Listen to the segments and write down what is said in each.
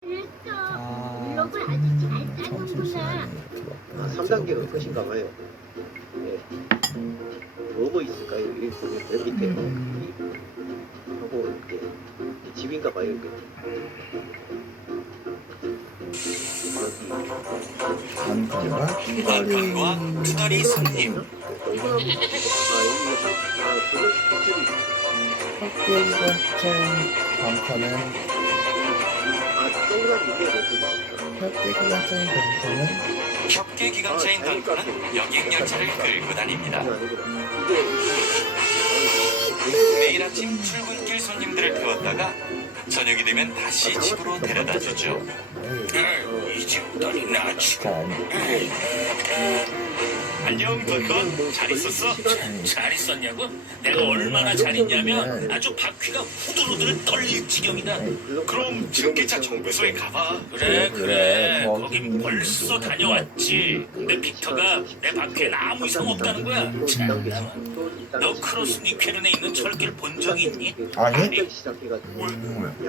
블록을 아주 잘 짜는구나. 3단계가 끝인가 봐요. 네. 뭐뭐 있을까요? 여기 보면 맨 밑에 하고 이제 집인가 봐요. 이게. 단칸과 단칸과 투덜이 손님. 헛개기관차인 단칸은 헛개기관차인 단칸은 협계 기관차인 단칸은 여객열차를 끌고 다닙니다. 매일 아침 출근길 손님들을 태웠다가 저녁이 되면 다시 집으로 데려다 주죠. 이제 오다니 나 지금. 안녕 던건, 잘 있었어? 잘 있었냐고? 내가 얼마나 잘 있냐면 아주 바퀴가 후들후들 떨릴 지경이다. 그럼 증기차 정비소에 가봐. 그래 거긴 벌써 다녀왔지. 근데 빅터가 내 바퀴엔 아무 이상 없다는 거야. 참나. 너 크로스 니케른에 있는 철길 본 적이 있니? 아니?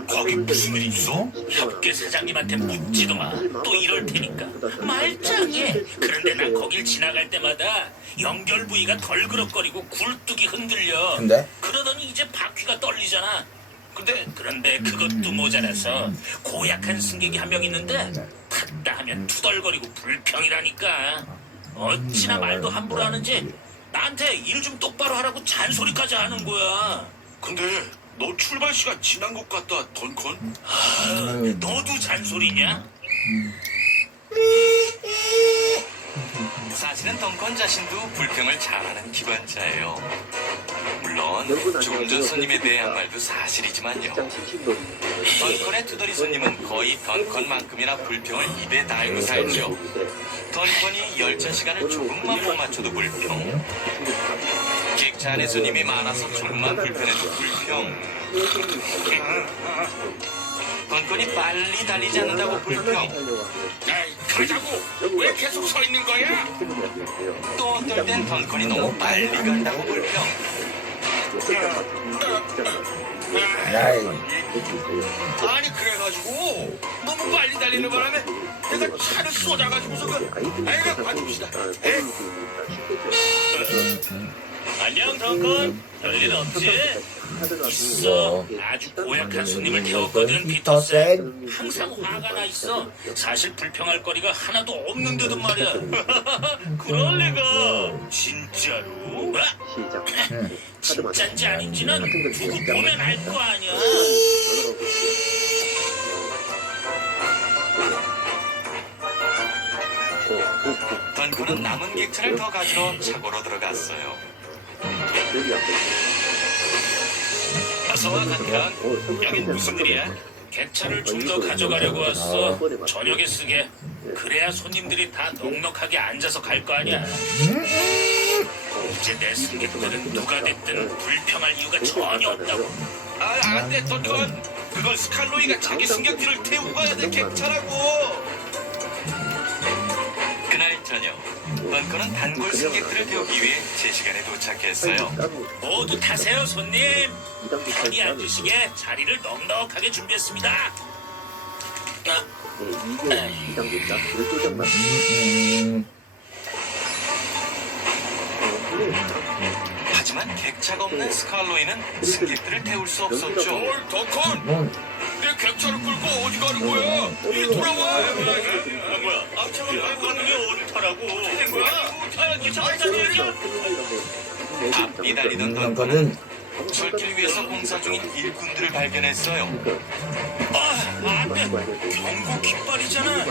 거기 무슨 일 있어? 협계 사장님한테 묻지도 마. 또 이럴 테니까. 말짱해. 그런데 난 거길 지나갈 때마다 연결 부위가 덜그럭거리고 굴뚝이 흔들려. 근데? 그러더니 이제 바퀴가 떨리잖아. 그런데 그것도 모자라서 고약한 승객이 한 명 있는데 탔다 하면 투덜거리고 불평이라니까. 어찌나 말도 함부로 하는지 나한테 일 좀 똑바로 하라고 잔소리까지 하는 거야. 근데 너 출발 시간 지난 것 같다, 던컨. 너도 잔소리냐? 사실은 던컨 자신도 불평을 잘하는 기관차예요. 물론 조금 전 손님에 대해 한 말도 사실이지만요. 던컨의 투덜이 손님은 거의 던컨만큼이나 불평을 입에 달고 살죠. 던컨이 열차 시간을 조금만 못 맞춰도 불평, 객차 안에 손님이 많아서 조금만 불편해도 불평, 던컨이 빨리 달리지 않는다고 불평. 가자고! 왜 계속 서 있는 거야? 또 어떨 땐 던컨이 너무 빨리 간다고 불평. 야이 아니 그래가지고 너무 빨리 달리는 바람에 내가 차를 쏟아가지고서 아이가 봐줍시다. 안녕 던컨. 별일 없지? 있어. 아주 고약한 손님을 태웠거든 피터센. 항상 화가 나 있어. 사실 불평할 거리가 하나도 없는데도 말이야. 그럴 리가. 진짜로? 진짠지 아닌지는 두고 보면 알 거 아니야. 던컨은 남은 객차를 더 가지러 차고로 들어갔어요. 어서와 던컨. 여긴 무슨 일이야? 객차를 좀 더 가져가려고 왔어. 저녁에 쓰게. 그래야 손님들이 다 넉넉하게 앉아서 갈 거 아니야. 이제 내 승객들은 누가 됐든 불평할 이유가 전혀 없다고. 안 돼, 던컨. 그건 스칼로이가 자기 승객들을 태우고 가야 될 객차라고. 그날 저녁, 던컨은 단골 승객들을 태우기 위해 제 시간에 도착했어요. 모두 타세요, 손님. 편히 앉으시게 자리를 넉넉하게 준비했습니다. 하지만 객차가 없는 스칼로이는 승객들을 태울 수 없었죠. 던컨! 내 객차를 끌고 어디 가는 거야? 이리 돌아와! 뭐야? 앞차가 밟고 가는 게 어디 타라고? 된 거야? 기차가 있잖아! 앞이 달리던 던컨은 철길 위에서 공사 중인 일꾼들을 발견했어요. 안 돼! 경고 깃발이잖아!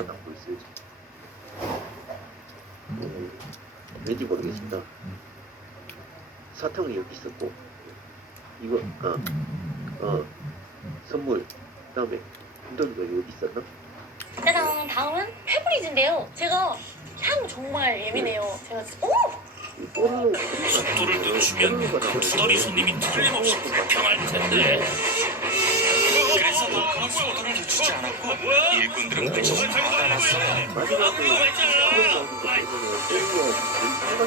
왠지 모르겠습니다. 사탕이 여기 있었고, 이거, 선물, 그 다음에 흔들리가 여기 있었나? 짜잔, 다음은 페브리즈인데요. 제가 향 정말 예민해요. 제가 속도를 늦추면 투덜이 손님이 틀림없이 불평할 텐데. 그래서 던컨은 속도를 늦추지 않았고 일꾼들은 끝이 화가 났어요.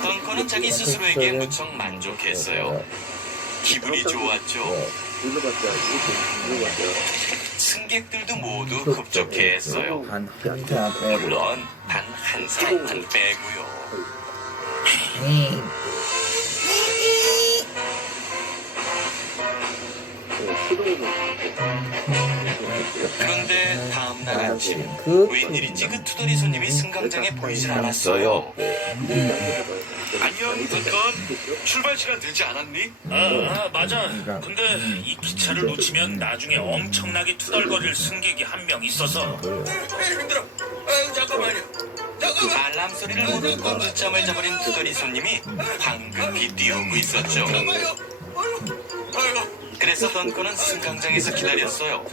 던컨은 자기 스스로에게 무척 만족했어요. 기분이 좋았죠. 승객들도 모두 흡족해했어요. 한 사람 빼고. 물론 단 한 사람만 빼고요. 그런데 다음 날 아침 웬일인지 그 투덜이 손님이 승강장에 보이질 않았어요. 안녕, 던건. 출발 시간 되지 않았니? 맞아. 근데 이 기차를 놓치면 나중에 엄청나게 투덜거릴 승객이 한 명 있어서. 힘들어. 잠깐만요. 알람 소리를 못 듣고 늦잠을 자버린 투덜이 손님이 황급히 뛰어오고 있었죠. 그래서 던건은 승강장에서 기다렸어요.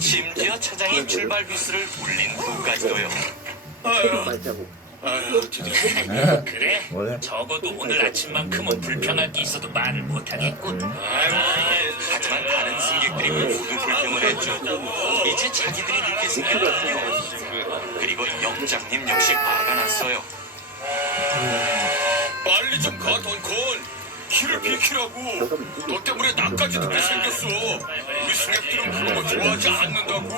심지어 차장이 출발 휘슬을 울린 후까지도요. 말자고. 그래? 뭐야? 적어도 오늘 아침만큼은 불편할 게 있어도 말을 못하겠군. 하지만 다른 승객들이 모두 불평을 했죠. 이제 자기들이 늦게 생겼군요. 그리고 영장님 역시 화가 났어요. 빨리 좀 가, 던건. 길을 비키라고. 너 때문에 나까지 늦게 생겼어. 우리 승객들은 그런 거 좋아하지 않는다고.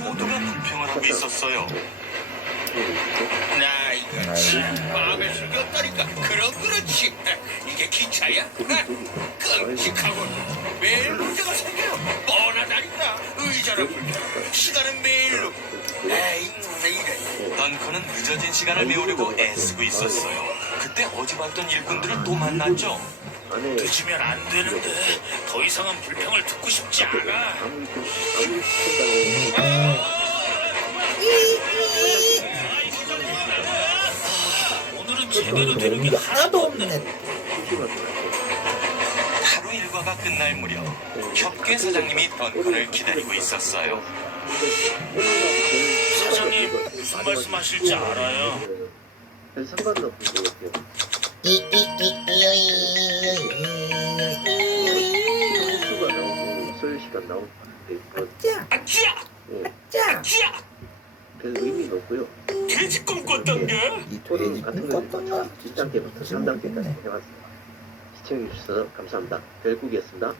모두가 불평을 하고 있었어요. 나 이거 참 마음에 숙였다니까. 그럼 그렇지. 이게 기차야? 끔찍하고 매일 문제가 생겨요. 뻔하다니까. 의자는 불편, 시간은 매일로. 에이, 이래. 던컨은 늦어진 시간을 메우려고 애쓰고 있었어요. 그때 어제 봤던 일꾼들을 또 만났죠. 안에 늦으면 안 되는데 더 이상은 불평을 듣고 싶지 않아. 아무리 순간에 오늘은 제대로 되는 게 하나도 없네. 하루 일과가 끝날 무렵 협계 사장님이 던컨을 기다리고 있었어요. 사장님, 무슨 말씀하실지 알아요. 별 상관은 없는 것 같아요. 수가 나오고 소요 시간 나올 때 아찌야! 아찌야! 별 의미가 없고요. 돼지 꿈꿨던 게? 이 토론 돼지 같은 꿈꿨던 거 거? 1단계부터 3단계까지 해봤습니다. 시청해주셔서 감사합니다. 별국이었습니다.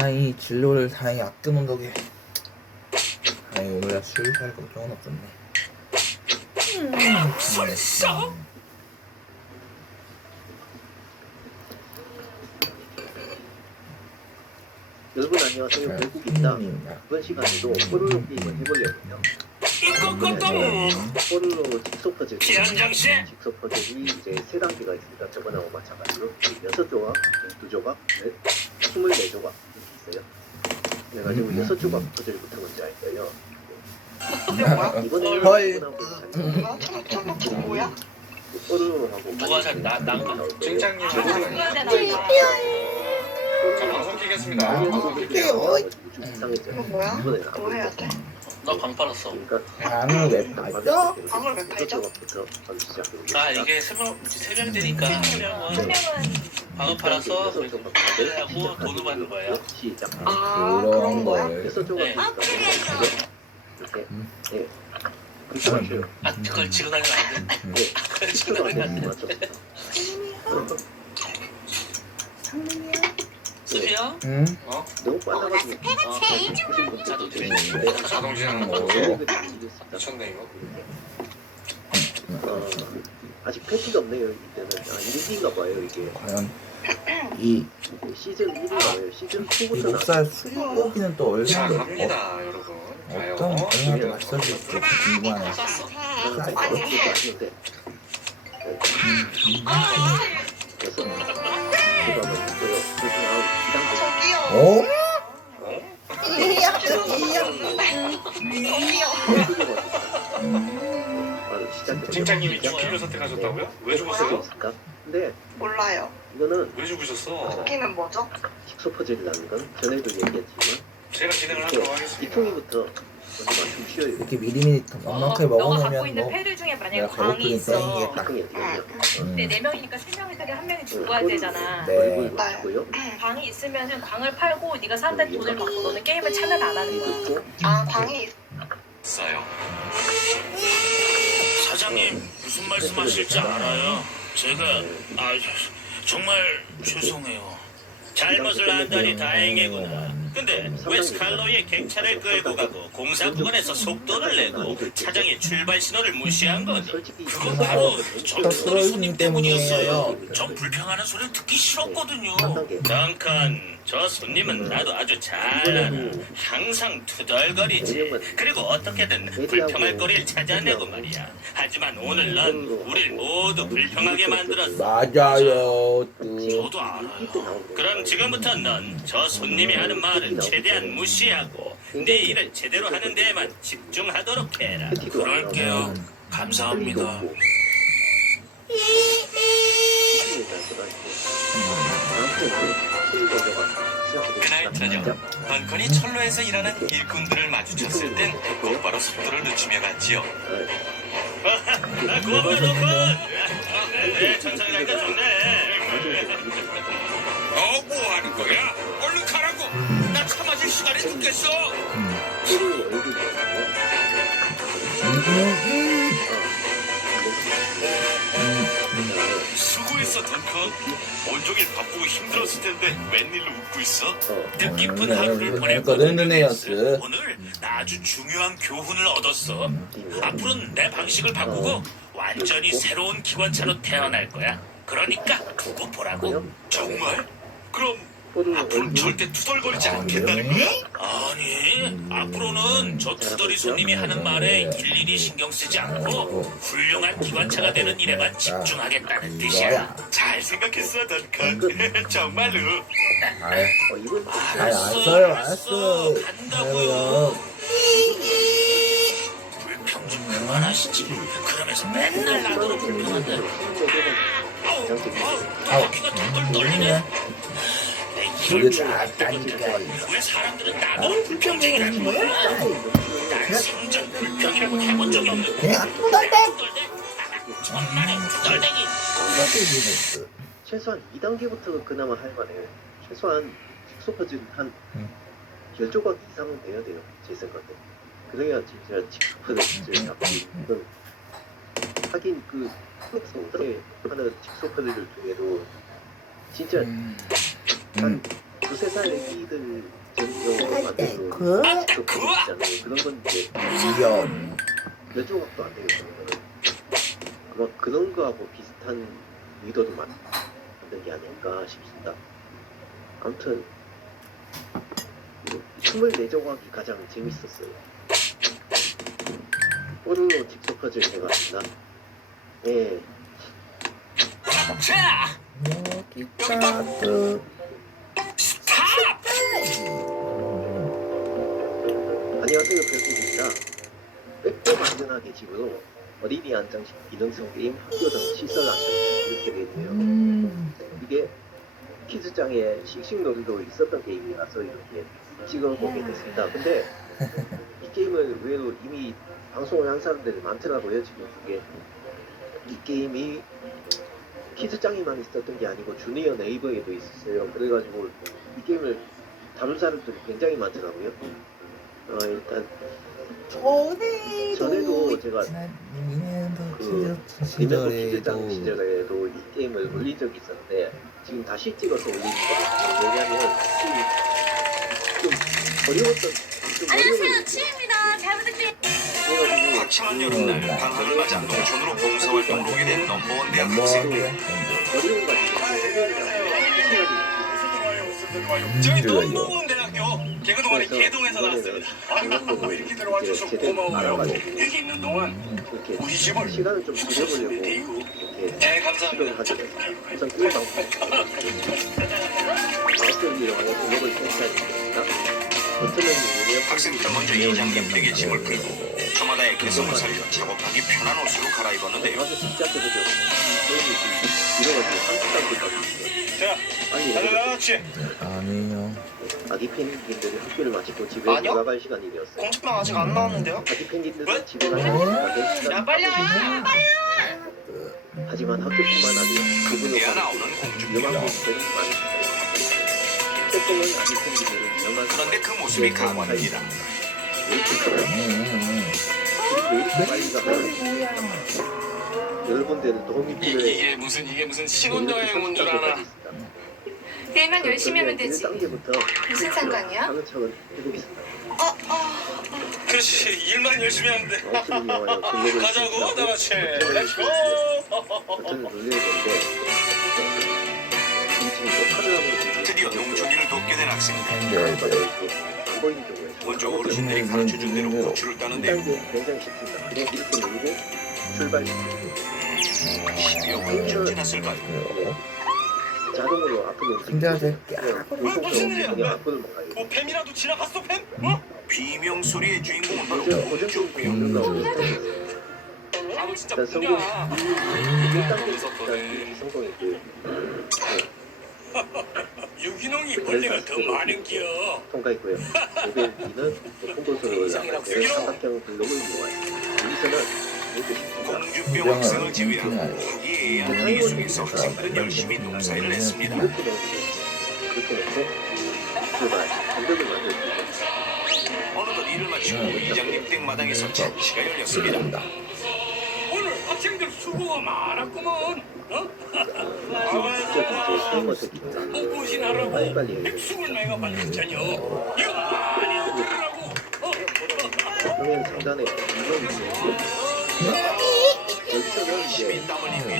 아이 진로를 다행히 아껴놓은 덕에 아이 오늘 술 살 걱정은 없었네. 설사? 여러분 안녕하세요. 별국입니다. 이번 시간에도 포르로 게임을 해보려고요. 이거 같다고! 포르로 직소 퍼즐 기안장씨! 직소 퍼즐이 이제 3단계가 있습니다. 저번하고 마찬가지로 6조각, 12조각, 24조각 이렇게 있어요. 그래가지고 6조각 퍼즐부터 먼저 할 거예요. 이번에는 헐. 뭐야? 포르로하고 누가 잘 나 증장님 저 방송 키겠습니다. 뭐야? 뭐 해야 돼? 나 방 팔았어. 그러니까 방을 왜 팔죠? 방을 왜 팔죠? 아 이게 세명 되니까 하면은 방을 팔아서 하고 돈을 받는 거예요. 시작. 아 그런 거야? 걸. 그래서 조금 네. 이렇게 예 그렇게 맞춰요. 아 그걸 지고 다니면 안 돼. 예 그걸 지고 다니면 안 돼. 맞췄습니다. 수비야? 응? 너무 빨라가지고 자도 돼. 자동진행 뭐 미쳤네 이거. 아직 패치가 없네요. 이때는 1기인가 봐요 이게. 과연 이 시즌 1인가 봐요. 시즌 2부터는 목살 수고기는 또 자 얼마나 갑니다 여러분. 어떤 얼마나 맛있어질지 궁금하네. 아직 아시는데 그래서 제가 한번 볼게요. 어? 팀장님이 죽기를 선택하셨다고요? 왜 죽었어요? 근데 몰라요. 이거는 왜 죽으셨어? 웃기는 뭐죠? 식소 퍼즐이라는 건 전에도 얘기했지만 제가 진행을 이렇게 하도록 하겠습니다. 이통이부터 먼저 맞춤 쉬어요. 이렇게 미리미리 넉넉하게 너가 갖고 먹어놓으면 있는 뭐 패들 중에 만약에 내가 광이 배고프니 있어. 땡기겠다. 이통이 어떻게 하냐? 근데 4명이니까 3명이 타게 1명이 죽어야 되잖아. 네. 얼굴 맞추고요. 광이 있으면 광을 팔고 네가 사람한테 돈을 받고 너는 게임을 참여 안 하는 거야. 그리고 아 방이 있어요. 사장님 무슨 말씀하실지 알아요. 제가 정말 죄송해요. 잘못을 안다니 다행이구나. 근데 왜 스칼로이의 객차를 끌고 가고 공사 구간에서 속도를 내고 차장의 출발 신호를 무시한 건 그건 바로 저 투덜이 손님 때문이었어요. 좀 불평하는 소리를 듣기 싫었거든요. 덩컨, 저 손님은 나도 아주 잘 알아. 항상 투덜거리지. 그리고 어떻게든 불평할 거리를 찾아내고 말이야. 하지만 오늘 넌 우릴 모두 불평하게 만들었어. 맞아요. 저도 알아요. 그럼 지금부터 넌 저 손님이 하는 말은 최대한 무시하고 내 일을 제대로 하는 데에만 집중하도록 해라. 그럴게요. 감사합니다. 그날 저녁 던컨이 철로에서 일하는 일꾼들을 마주쳤을 땐 곧바로 속도를 늦추며 갔지요. 고마워 덩컨. 네, 천천히 가니까 좋네. 뭐 하는 거야? 얼른 가라고. 나 차 마실 시간이 죽겠어. 수고했어 던컨. 온종일 바쁘고 힘들었을 텐데 웬일로 웃고 있어? 뜻깊은 하루를 보낼 거는 거거든. 은혜였어. 오늘 나 아주 중요한 교훈을 얻었어. 앞으로는 내 방식을 바꾸고 완전히 새로운 기관차로 태어날 거야. 그러니까 두고 보라고. 정말? 그럼 앞으로는 절대 투덜거리지 않겠다는 거야? 아니, 앞으로는 저 투덜이 손님이 하는 말에 일일이 신경 쓰지 않고 훌륭한 기관차가 되는 일에만 집중하겠다는 뜻이야. 잘 생각했어 던컨. 정말로. 아이, 이건 안 써요, 알았어. 간다고요. 불평 좀 그만하시지. 그러면서 맨날 나더러 불평한다. 바퀴가 덜덜 떨리네. 내 그게 이럴 줄 낫다니까. 알았다니까. 왜 사람들은 나보고 불평쟁이라는 거야? 난 생전 불평이라고 해본 적이 없는데. 그냥 투덜대. 천만의 투덜댕이. 최소한 2단계부터 그나마 할 만해요. 최소한 직소퍼즈는 한 10조각 이상은 돼야 돼요. 제 생각에. 그래야 진짜 직소퍼즈를 잡기. 이건 하긴 그 어떻게 하는 직소퍼즈들 중에도 진짜 한 두세 살 애기들 정도 만드는 직소퍼즈 있잖아요. 그런 건 이제 위험. 몇 조각도 안 되겠죠. 아마 그런 거하고 비슷한 의도도 만든 게 아닐까 싶습니다. 아무튼 24조각이 가장 재밌었어요. 오늘로 직소퍼즈 해봤습니다. 예. 자, 여기 따뜻. 안녕하세요, 별빛입니다. 백도 만전하게 집으로 어린이 안장식, 기능성 게임, 학교장 시설 안장식 이렇게 되어 있네요. 이게 키즈장에 씩씩놀이도 있었던 게임이라서 이렇게 찍어보게 됐습니다. 근데 이 게임을 의외로 이미 방송을 한 사람들이 많더라고요. 지금 그게 이 게임이 키즈장에만 있었던 게 아니고 주니어 네이버에도 있었어요. 그래가지고 이 게임을 다룬 사람들이 굉장히 많더라고요. 일단 전에도 제가 그 리멤버 키즈장 시절에도 이 게임을 올린 적이 있었는데 지금 다시 찍어서 올리는 거거든요. 왜냐면 좀 어려웠던 안녕하세요, 치입니다. 잘 부탁드려요. 그래가지고 화창한 여름날 방학을 맞아 농촌으로 봉사활동을 오게 된 넘버원 대학생들. 어려운 가지고 저희 넘버원 대학교 개그동아리 개동에서 나왔습니다. 뭐 이렇게 들어와줘서 고마워요. 여기 있는 동안 이렇게 우리 집을 시간을 좀 줄여보려고 대이고. 이렇게 네, 감사합니다. 시도를 하게 됐어요. 우선 꿀 마우스를 이용하여 블록을 편집하겠습니다. 학생들은 먼저 이장님에게 짐을 풀고 저마다의 개성을 살려 작업하기 편한 옷으로 갈아입었는데요. 가서 진짜 그거죠. 게임이 이래가지고 한국 단계까지 있어요. 자, 아니, 다들 나왔지? 아니요. 아기 펭귄들이 학교를 마치고 집에 아니요? 돌아갈 시간이 되었어요. 공책방 아직 안 나왔는데요? 아기 펭귄들은 집에 갈 시간이 야 빨리 와! 하지만 학교뿐만 아니라 그분을 야 나오는 공주님. 위험한 곳들이 많습니다. 때때는 아기 펭귄들은 위험한 그런데 그 모습이 강화됩니다. 왜 이렇게 빨리 가나? 여러분들은 도움이 필요해. 이게 무슨 신혼여행 온 줄 아나? 내일만 열심히 하면 되지. 1단계부터 무슨 상관이야? 하는 척은 해보겠습니다. 그렇지, 일만 열심히 하면 돼. 마우스를 이용하여 블록을 가자고, 다 같이. 렛츠고! 버튼을 눌러야 되는데 지금 녹화를 하면 드디어 농촌이를 돕게 된 학생들. 근데 안 보이는 경우에 먼저 어르신들이 가르쳐준 대로 고추를 따는데요. 1단계 굉장히 쉽습니다. 그냥 이렇게 누르고 출발시키고 10여 분쯤 지났을까요? 자동으로 앞으로 근데 무슨 일이야? 그냥 앞으로 못 가요. 뭐 뱀이라도 지나갔어, 뱀? 어? 비명 소리의 주인공은 바로 고정적으로 공주병. 나오는 나도 진짜 일단 성공 1단계 성공했고요. 유기농이 원래가 더 많은 기여. 통과했고요. 레벨 2는 홍보소를 올라갈 때 삼각형 블록을 이용하여 여기서는 이렇게 쉽습니다. 공주병 학생을 지휘한 화기애애한 분위기 속에서 학생들은 열심히 농사일을 했습니다. 이렇게 넣어주고 그렇게 넣고 출발 반격을 만들고 어느덧 일을 마치고 이장님 댁마당에서 잔치가 열렸습니다. 오늘 학생들 수고가 많았구먼. 게이머 새끼입니다. 복고신하라고 빨리빨리 해요. 백숙을 내가 만들자뇨. 이거 많이 들으라고. 화면 상단에 이런 있고 여기서는 이제 땀 흘리며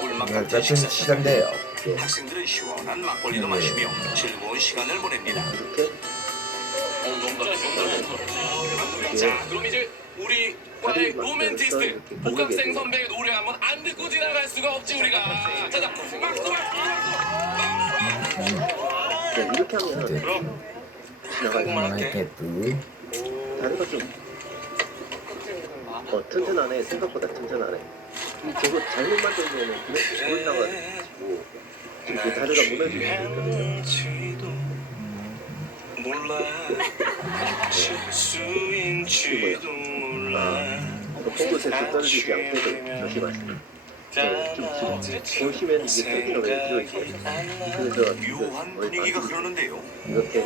꿀맛 짜증 식사 시간대요. 학생들은 시원한 막걸리도 마시며 즐거운 시간을 보냅니다. 이렇게 자, 그럼 이제 우리 과의 로맨티스트 복학생 선배의 노래 한번 안 듣고 지나갈 수가 없지 우리가. 자자, 박수 박수 박수. 이렇게 하면 그럼 지나가요. 이렇게 또 다리가 좀 튼튼하네. 생각보다 튼튼하네. 저거 잘못 만들면은 그냥 돌 나가지고 지금 그 다리가 무너질 수 있거든요. 몰라 실수인지도 몰라 콩고에서 떨어지지 않게 조심하세요. 좀 지금 보시면 이게 땡기가 왜 들어있어요. 그래서 묘한 분위기가 흐르는데요. 이렇게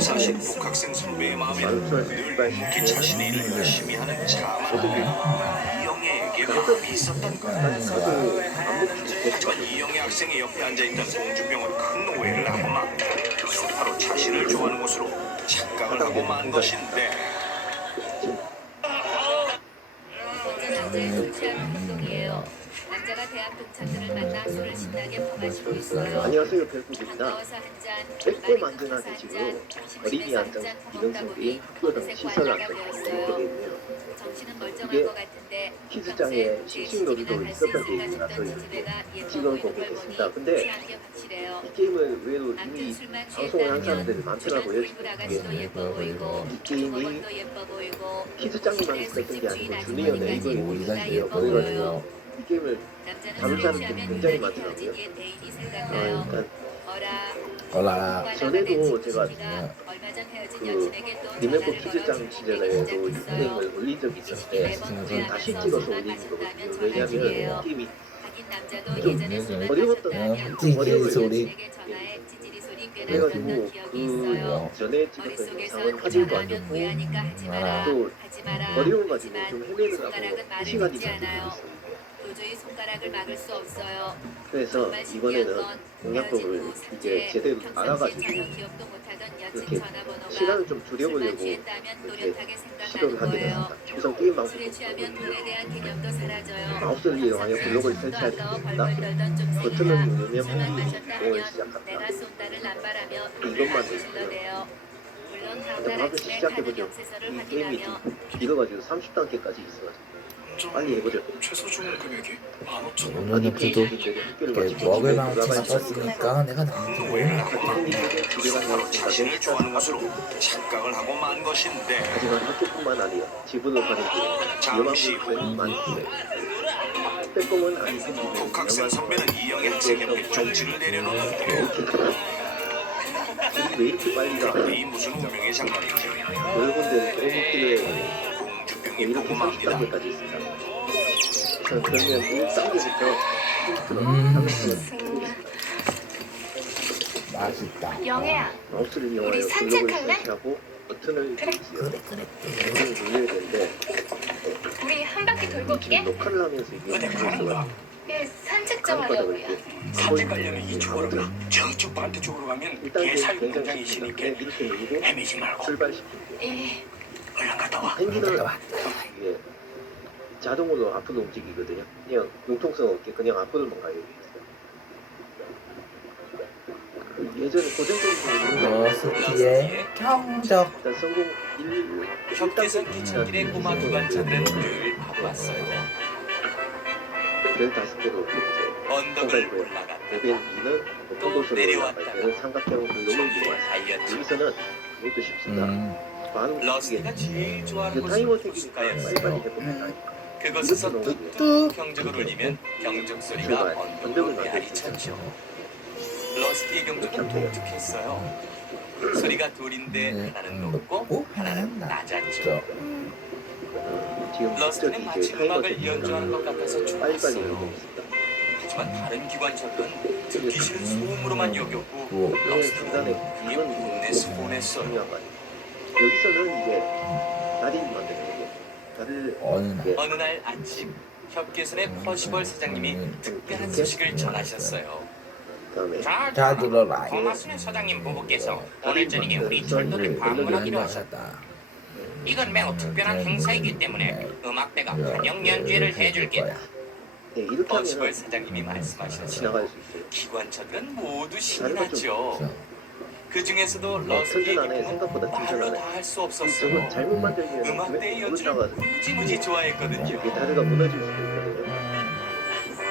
사실 복학생 선배의 마음에는 늘 묵히 자신의 일을 열심히 하는 자만 이영애에게 마음이 있었던 것. 하도 안 먹히고 하지만 이영애 학생의 옆에 앉아있던 공주병은 큰 오해를 하고 만 바로 자신을 좋아하는 것으로 착각을 하고 만 것인데 남자의 솔직한 행동이에요. 남자가 대학 동창들을 만나 술을 신나게 퍼마시고 있어요. 안녕하세요, 별국입니다. 더워서 한 잔, 백범 만드나 대식으로 어린이 안정 이동성 게임 학교당 시설 안정 되어 있네요. 정신은 이게 멀쩡한 것 같은데 키즈장에 싱싱놀이도 있었던 게임이라서 지금 보고 있습니다. 근데 이 게임을 의외로 이미 방송을 한 사람들이 많더라고요. 지금 이게 이 게임이 키즈장이 만들었던 게 아니고 주니어 네이버 게임이에요. 그래가지고 이 게임을 다룰 사람들이 굉장히 많더라고요. 일단 올라 전에도 제가 그 리멤버 키즈장 시절에도 이 게임을 올린 적이 있었는데 저는 다시 찍어서 올리는 거거든요. 왜냐하면 게임이 좀 어려웠던 찌개 소리 그래가지고 그 전에 찍었던 영상은 화질도 안 좋고 또 어려운 가지고 좀 헤매느라고 1시간이 잡혔어요. 도저히 손가락을 막을 수 없어요. 그래서 이번에는 공략법을 이제 제대로 알아가지고 이렇게 시간을 좀 줄여보려고 이렇게 시도를 하게 됐습니다. 우선 게임 방법은 마우스를 이용하여 블록을 설치하게 됩니다. 버튼을 누르면 공을 시작합니다. 이것만 해주세요. 근데 바로 시작해보죠. 이 게임이 좀 길어가지고 30단계까지 있어가지고 빨리 해보죠. 최소 주문 금액이 15,000원. 오늘은 그래도 이렇게 먹을 만큼 바꿨으니까 내가 나한테 올라 바로 자신을 좋아하는 것으로 착각을 하고 만 것인데 하지만 학교뿐만 아니라 집으로 가는 길 위험한 곳은 많고 빼꼼은 아니고 복학생 선배는 이영애 학생 옆에 쪽지를 내려놓는데 왜 이렇게 빨리 가? 이 무슨 운명의 장난이지. 여러분들 골목길에 공주병이 이렇게 보고 맙니다. 30단계까지 있습니다. 자, 그러면 1단계부터 맛있다. 영애야, 마우스를 우리 이용하여 블록을 산책할래? 설치하고 버튼을 누르세요. 버튼을 눌러야 되는데 우리 한 바퀴 돌고 지금 올게. 녹화를 하면서 이게 있어요. 예, 산책 좀 하려고요. 산책 가려면 이쪽으로 가. 저쪽 반대쪽으로 가면 일단 개사육 굉장히 공장이 있으니까 이렇게 누르고 헤매지 말고 출발시키고 예. 얼른 갔다 와. 펭귄은 이게 자동으로 앞으로 움직이거든요. 그냥 융통성 없게 그냥 앞으로만 가요. 예전에 고정적으로 러스티의 경적. 일단 성공 1 협계선 기찻길의 꼬마 기관차들은 늘 바빴어요. 별 5개로 이제 언덕을 올라갔다가 레벨 2는 또 포도소로 내려왔다가 올라갈 때는 삼각형 굴욕을 저기에 이용하죠. 달렸죠. 여기서는 이것도 쉽습니다. 바로 러스티가 제일 좋아하는 곳은 타이머 색이니까 빨리빨리 호숫가였어요. 해보면 그곳에서 이렇게 뚝뚝 경적을 울리면 경적 소리가 출발. 언덕을 언덕을 메아리 쳤죠. 러스티의 경적은 독특했어요. 소리가 둘인데 하나는 높고 하나는 낮았죠. 지금 러스티는 저기 마치 이제 타이머 음악을 색이 연주하는 것 같아서 빨리빨리 좋았어요. 이러고 있습니다. 하지만 다른 기관차들은 듣기 싫은 소음으로만 여겼고 뭐 러스티는 그게 분내서 보냈어요. 중요한 거 아니에요. 여기서는 이제 다리 만드는 거고 다리를 어느 날 어느 날 아침 협계선의 퍼시벌 사장님이 특별한 소식을 전하셨어요. 그다음에 자 들어라. 토마스네 사장님 부부께서 오늘 저녁에 우리 철도를 방문하기로 하셨다. 이건 매우 특별한 행사이기 때문에 음악대가 환영 연주회를 해줄 게다. 네, 이렇게 퍼시벌 하면 사장님이 말씀하셨어요. 지나갈 수 있어요. 기관차들은 모두 신이 다리가 좀 나죠. 그 중에서도 러스티의 튼튼하네. 기쁨은 생각보다 말로 튼튼하네. 다 할 수 저거 없었어요. 잘못 만들면 음악대의 연주를 무너져가지고 무지무지 좋아했거든요. 이게 다리가 무너질 수도 있거든요.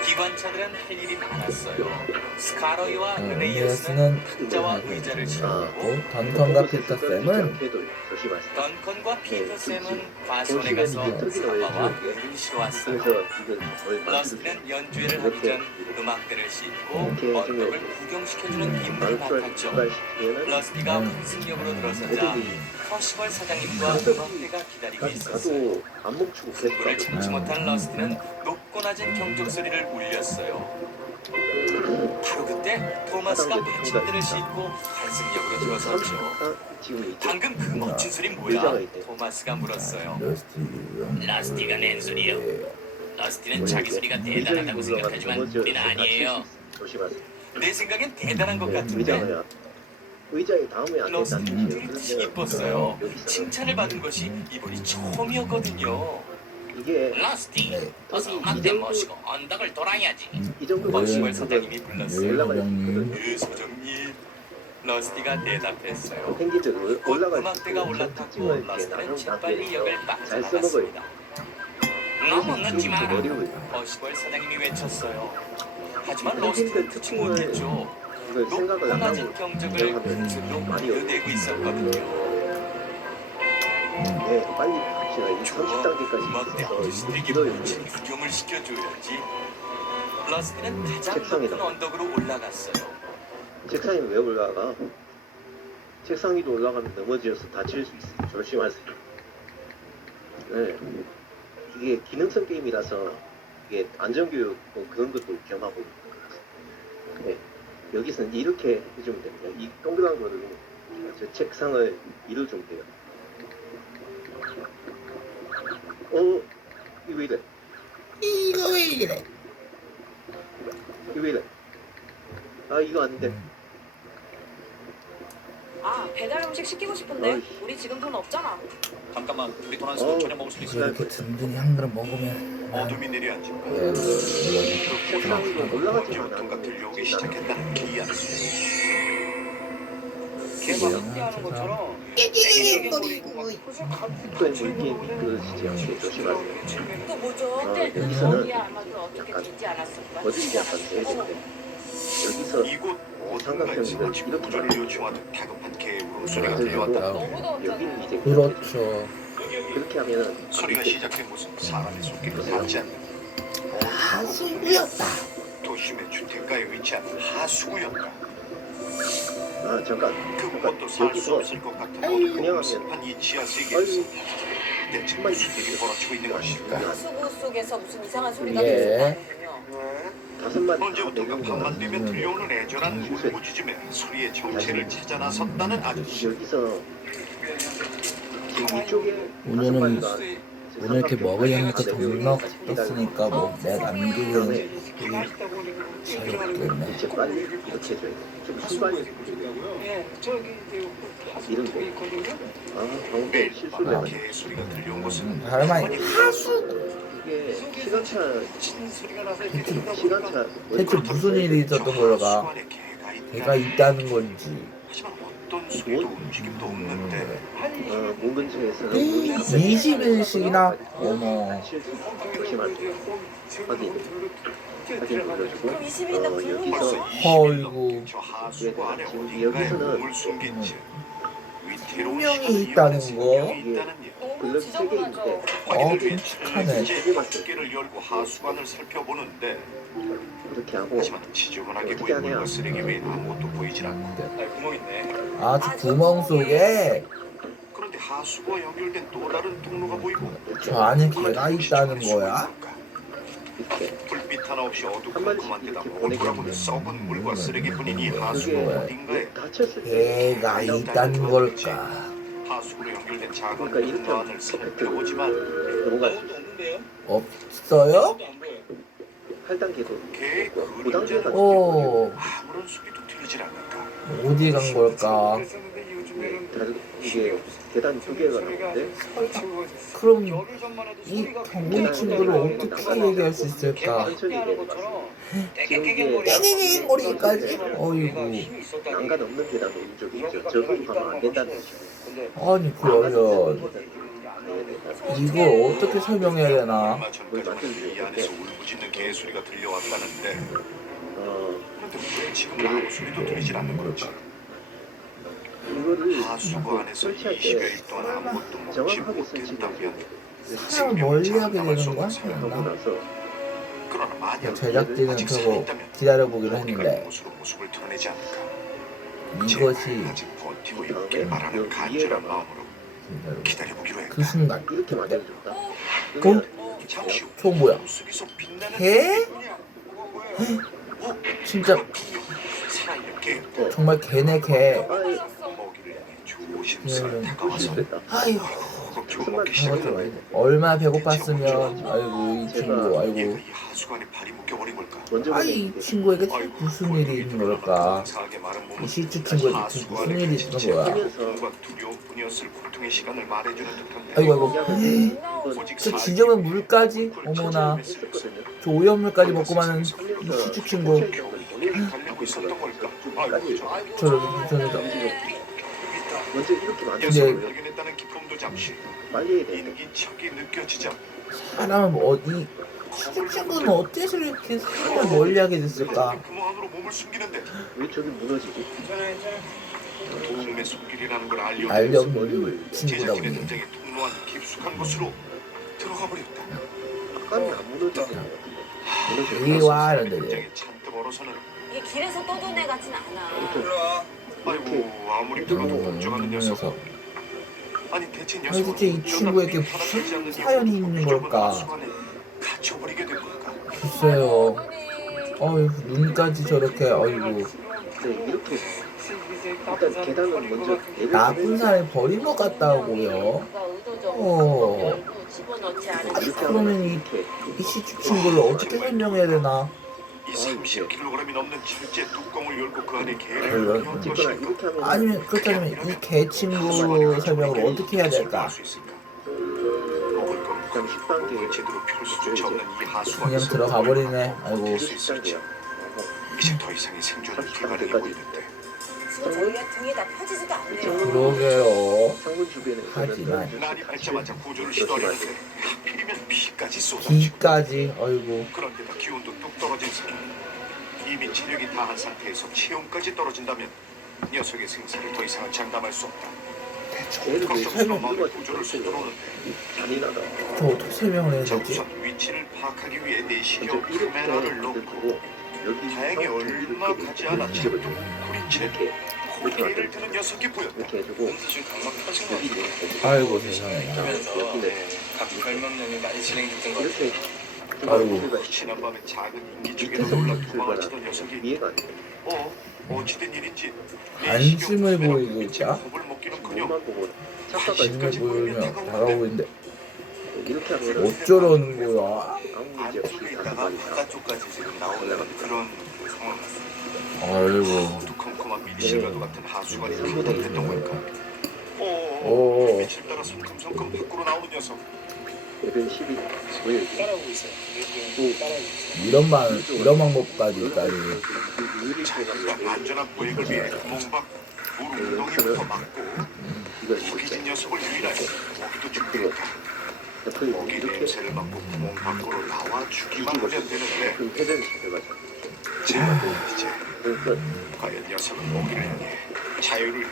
기관차들은 할 일이 많았어요. 스카로이와 르네이어스는 르네이어스는 탁자와 의자를 싣고 던컨과 피터쌤은 조심하세요. 던컨과 네, 피터쌤은 과수원에 가서 사과와 물을 실어왔어요. 그래서 이걸 뭘 만들 러스티는 연주회를 하기 전 음악대를 싣고 이렇게 언덕을 해주면 구경시켜주는 임무를 맡았죠. 출발시키면은 러스티가 환승역으로 들어서자 애들이 퍼시벌 사장님과 음악대가 기다리고 있었어요. 가도 안 멈추고 계속 물을 가고 참지 못한 러스티는 높고 낮은 경적 소리를 울렸어요. 바로 그때 토마스가 받침대를 싣고 환승역으로 들어섰죠. 지금 이제 방금 그 멋진 소리 뭐야? 토마스가 물었어요. 러스티가 낸 소리요. 러스티는 자기 소리가 대단하다고 생각하지만 우리는 아니에요. 조심하세요. 내 생각엔 대단한 것 같은데 의자가 의자에 닿으면 안 러스티는 된다는 그렇듯이 얘기예요. 이뻤어요. 여기서 칭찬을 받은 것이 이번이 처음이었거든요. 이게 러스티, 어서 음악대 모시고 언덕을 돌아야지. 이 정도 퍼시벌 되면 사장님이 네, 불렀어요. 사장님. 네, 사장님. 러스티가 대답했어요. 펭귄들 곧 올라갈 음악대가 올라탔고 러스티는 재빨리 역을 잘 써먹어요. 빠져나갔습니다. 너무 늦지 마라. 어려워요. 퍼시벌 사장님이 외쳤어요. 하지만 펭귄들 러스티는 듣지 특징을 못했죠. 이걸 생각을 높고 안 낮은 하고 경적을 생각하면 唇으로 많이 물려대고 있었거든요. 네, 빨리 갑시다. 이 30단계까지 음악대 있어서 아저씨들에게 길어요. 멋진 구경을 시켜줘야지. 러스티는 가장 책상이다. 높은 언덕으로 올라갔어요. 책상에 왜 올라가? 책상 위로 올라가면 넘어져서 다칠 수 있어요. 조심하세요. 네. 이게 기능성 게임이라서 이게 안전교육 뭐 그런 것도 겸하고 네. 여기서는 이렇게 해주면 됩니다. 이 동그란 거를 저 책상을 밀어주면 돼요. 이거 왜 이래? 이거 왜 이래? 이거 왜 이래? 아, 이거 아닌데. 아, 배달 음식 시키고 싶은데 어이. 우리 지금 돈 없잖아. 잠깐만, 우리 돈 안 어. 쓰고 저녁 먹을 수 있어요. 이렇게 든든히 한 그릇 먹으면 어둠이 내려앉을까? 책상 위로 올라가지 않아. 고통과 들려오기 시작했다는 기이한 걔가 학대하는 것처럼 또 물기에 미끄러지지 않게 조심하세요. 또 뭐죠? 아, 여기서는 여기야 아마도 어떻게 약간 되지 않았을까? 거짓이 약간 돼야 되는데 여기서 이곳 삼각형이를 마치 이렇게 구조를 요청하는 다급한 개의 울음소리가 만들고 들려왔다. 너무 더웠잖아. 여기는 이제 그렇죠. 그렇게 하면 소리가 시작된 곳은 사람의 손길을 닿지 않는 하수구였다. 도심의 주택가에 위치한 하수구였다. 아 잠깐 그것도 살 수 여기서 없을 것 같은 그냥 어두운 하면 습한 이 지하 아유 세계에서 대체 무슨 일이 벌어지고 있는 것일까? 하수구 속에서 무슨 이상한 소리가 예. 들렸다는군요. 5마리 언제부턴가 밤만 되면 들려오는 애절한 울부짖음에 소리의 정체를 찾아 나섰다는 아저씨. 여기서 지금 이쪽에 오늘은 5마리가 오늘 이렇게 먹으려니까 넉넉 떴으니까 뭐 내 남기는 잘못됐네. 이제 빨리 이렇게 해줘야 돼. 좀 순발력 이런데 방금 실수를 해가지고 개소리가 들려온 것은 할머니 하수. 이게 시간차 대체 무슨 일이 있었던 걸까? 걔가 있다는 건지. 하지만 어떤 소리도 움직임도 없는데 문 근처에서는 문이 갑자기 20일씩이나 어머. 실수 조심할 때 확인 눌러주고 그럼 20일이나 여기서 어이구. 저 하수구 안에 지금 어딘가에 여기서는 몸을 숨긴 채 위태로운 분명히 시간을 있다는 이용해서 거? 분명히 있다는 일. 너무 블럭 3개 있는데 끔찍하네. 이제 두께를 열고 하수관을 살펴보는데 이렇게 하고 하지만 지저분하게 어떻게 보이는 하냐? 물과 쓰레기 외엔 아무것도 보이질 않고 구멍 있네. 아주 구멍 속에 그런데 하수구와 연결된 또 다른 통로가 보이고 저 안에 개가 있다는 거야? 이렇게 불빛 하나 없이 한 어둡고 마리씩 험한 데다 이렇게 오돌하고는 보내겠는데. 썩은 물과 쓰레기뿐인 이 그게 하수구 어딘가에 닫혔을 때 개가 있다는 걸까? 하수구로 연결된 작은 그러니까 이렇게 통로 안을 하면 살펴보지만 넘어갈 수 있어. 없어요? 8단계도 개의 있고 그림자는 9단계가 오, 아무런 소리도 들리질 않는다. 어디 간 걸까? 이게 계단 2개가 나오는데 그럼 이 경공 친구를 어떻게 얘기할 수 있을까? 천천히 얘기해봤어. 지금 이게 땡땡땡 거리까지? 어이구. 난간 없는 계단 오른쪽이 있죠. 저기로 가면 안 된다는 거죠. 아니 그러면 이걸 어떻게 설명해야 되나? 얼마 전까지만 이 안에서 울부짖는 개소리가 들려왔다는데 그런데 왜 지금 아무 소리도 들리질 않는 걸까? 이거를 하수구 안에서 설치할 20여일 때 동안 아무것도 먹지 정확하게 설치해야 못했다면 사람을 멀리하게 되는 거야? 하고 나 나서 그러나 만약 제작진은 아직 그거 살아있다면 기다려보기로 어디가 했는데 모습으로 모습을 드러내지 않을까? 이것이 아직 버티고 있길 바라는 간절한 마음으로 기다려보기로 했다. 그 순간 이렇게 만들어줬다. 잠시 후 저거 뭐야? 속에서 빛나는 개? 진짜 살아있는 개 정말 개네 개. 아이 먹이를 향해 조심스레 다가와서 아이고 조금 먹기 시작했는데 얼마나 배고팠으면 아이고 이 친구 얘가 아이고 이 하수관에 발이 묶여버린 걸까? 먼저 아니 이 친구에게 무슨 일이 있는 걸까? 이 실주 친구에게 무슨 일이 있는 거야? 뭔가 두려움뿐이었을 고통의 시간을 말해주는 듯한데 아이고 아이고 오직 저 지저분 물까지? 어머나 했었거든요. 저 오염물까지 먹고 마는 이 실주 친구 어디를 가려고 있었던 걸까? 아이고 저저 먼저 이렇게 근데- 만들어줘요. 발견했다는 기쁨도 잠시 빨리 해야 돼. 인기척이 느껴지자 사람은 어디 실주 친구는 어째서 이렇게 사람을 멀리하게 됐을까? 구멍 안으로 몸을 숨기는데 왜 저기 무너지지? 도움의 손길이라는 걸 알려주면서 알려먹는 친구다 제작진의 보니 등장에 통로한 깊숙한 곳으로 들어가 버렸다. 깜이 안 무너지는 것 같은데. 이리 와 이런데 굉장히 잔뜩 얼어서는 이게 길에서 떠도는 애 같진 않아. 아이고 아무리 들어도 걱정하는 녀석. 녀석 아니 대체 아니 녀석은 대체 이 친구에게 무슨 사연이 있는 걸까? 갇혀버리게 된 걸까? 글쎄요 어휴 눈까지 저렇게 어이구 네, 이렇게 일단 계단은 먼저 나쁜 사람이 버린 것 같다고요. 누가 의도적으로 어. 열고 집어넣지 않은 아니 이렇게 그러면 하면 이 이렇게 시추 친구를 어떻게 설명해야 되나? 이 30kg이 넘는 철제 뚜껑을 열고 그 안에 개를 그래. 넣은 어쨌거나 것일까? 이렇게 하면 아니면 그렇다면 이 개 친구 설명을 어떻게 해야 될까? 먹을 건 그냥 10단계 제대로 펼 수조차 없는 이 그냥 하수관에서 들어가 버리네. 아이고 버틸 수 있을지 10단계야. 이제 더 이상의 생존은 불가능해 보이는데 지금 저희가 등이 다 펴지지도 않네요. 그러게요. 창문 주변에 하지만 날이 밝자마자 구조를 시도하려는데 하필이면 비까지 쏟아지고 비까지 어이구 그런데다 기온도 뚝 떨어진 상태 이미 체력이 다한 상태에서 체온까지 떨어진다면 녀석의 생사를 더 이상은 장담할 수 없다. 얘를 왜 걱정스러운 설명 마음에 누가 구조를 했어요? 서두르는데 잔인하다. 저 어떻게 설명을 해야 자 되지? 우선 위치를 파악하기 위해 먼저 내시경 이렇게 카메라를 놓고 넣고 여기 다행히 얼마 가지 않아 이렇게 잔뜩 구린 채 이렇게 고개를 드는 녀석이 보였다. 이렇게 해주고 여기 이제 아이고 세상에. 여기는 각 별명령이 많이 진행됐던 것 이렇게 아이고. 지난밤에 작은 인기척에 밑에서 놀라 출발한 도망치던 녀석이 이해가 안 돼. 어찌된 일인지 관심을 보이고 있다? 겁을 먹기는커녕 몸만 보고 착각할 관심을 보이며 다가오고 있는데 이렇게 하면 어쩌라는 거야? 아무 문제 없이 안쪽에 다시 있다가 빨리 바깥쪽까지 지금 나오는 그런 상황 같습니다. 아이고. 두컴컴한 미니실과도 같은 하수관이 잘못됐던 걸까? 오. 밑을 따라 성큼성큼 밖으로 나오는 녀석. 레벨 12 보여요. 따라오고 있어요. 따라오고 있어요. 이런 방법까지 있다니. 자기가 안전한 보행을 위해 구멍박 무릎덩이부터 막고 이거 포기진 녀석을 유일하게 먹이도 준비했다. 옆에 먹이 이렇게 냄새를 맡고 구멍 밖으로 나와 주기만 하면 되는데 그 회전을 시켜가지고 자 이제 그러니까 과연 녀석은 먹이를 향해 자유를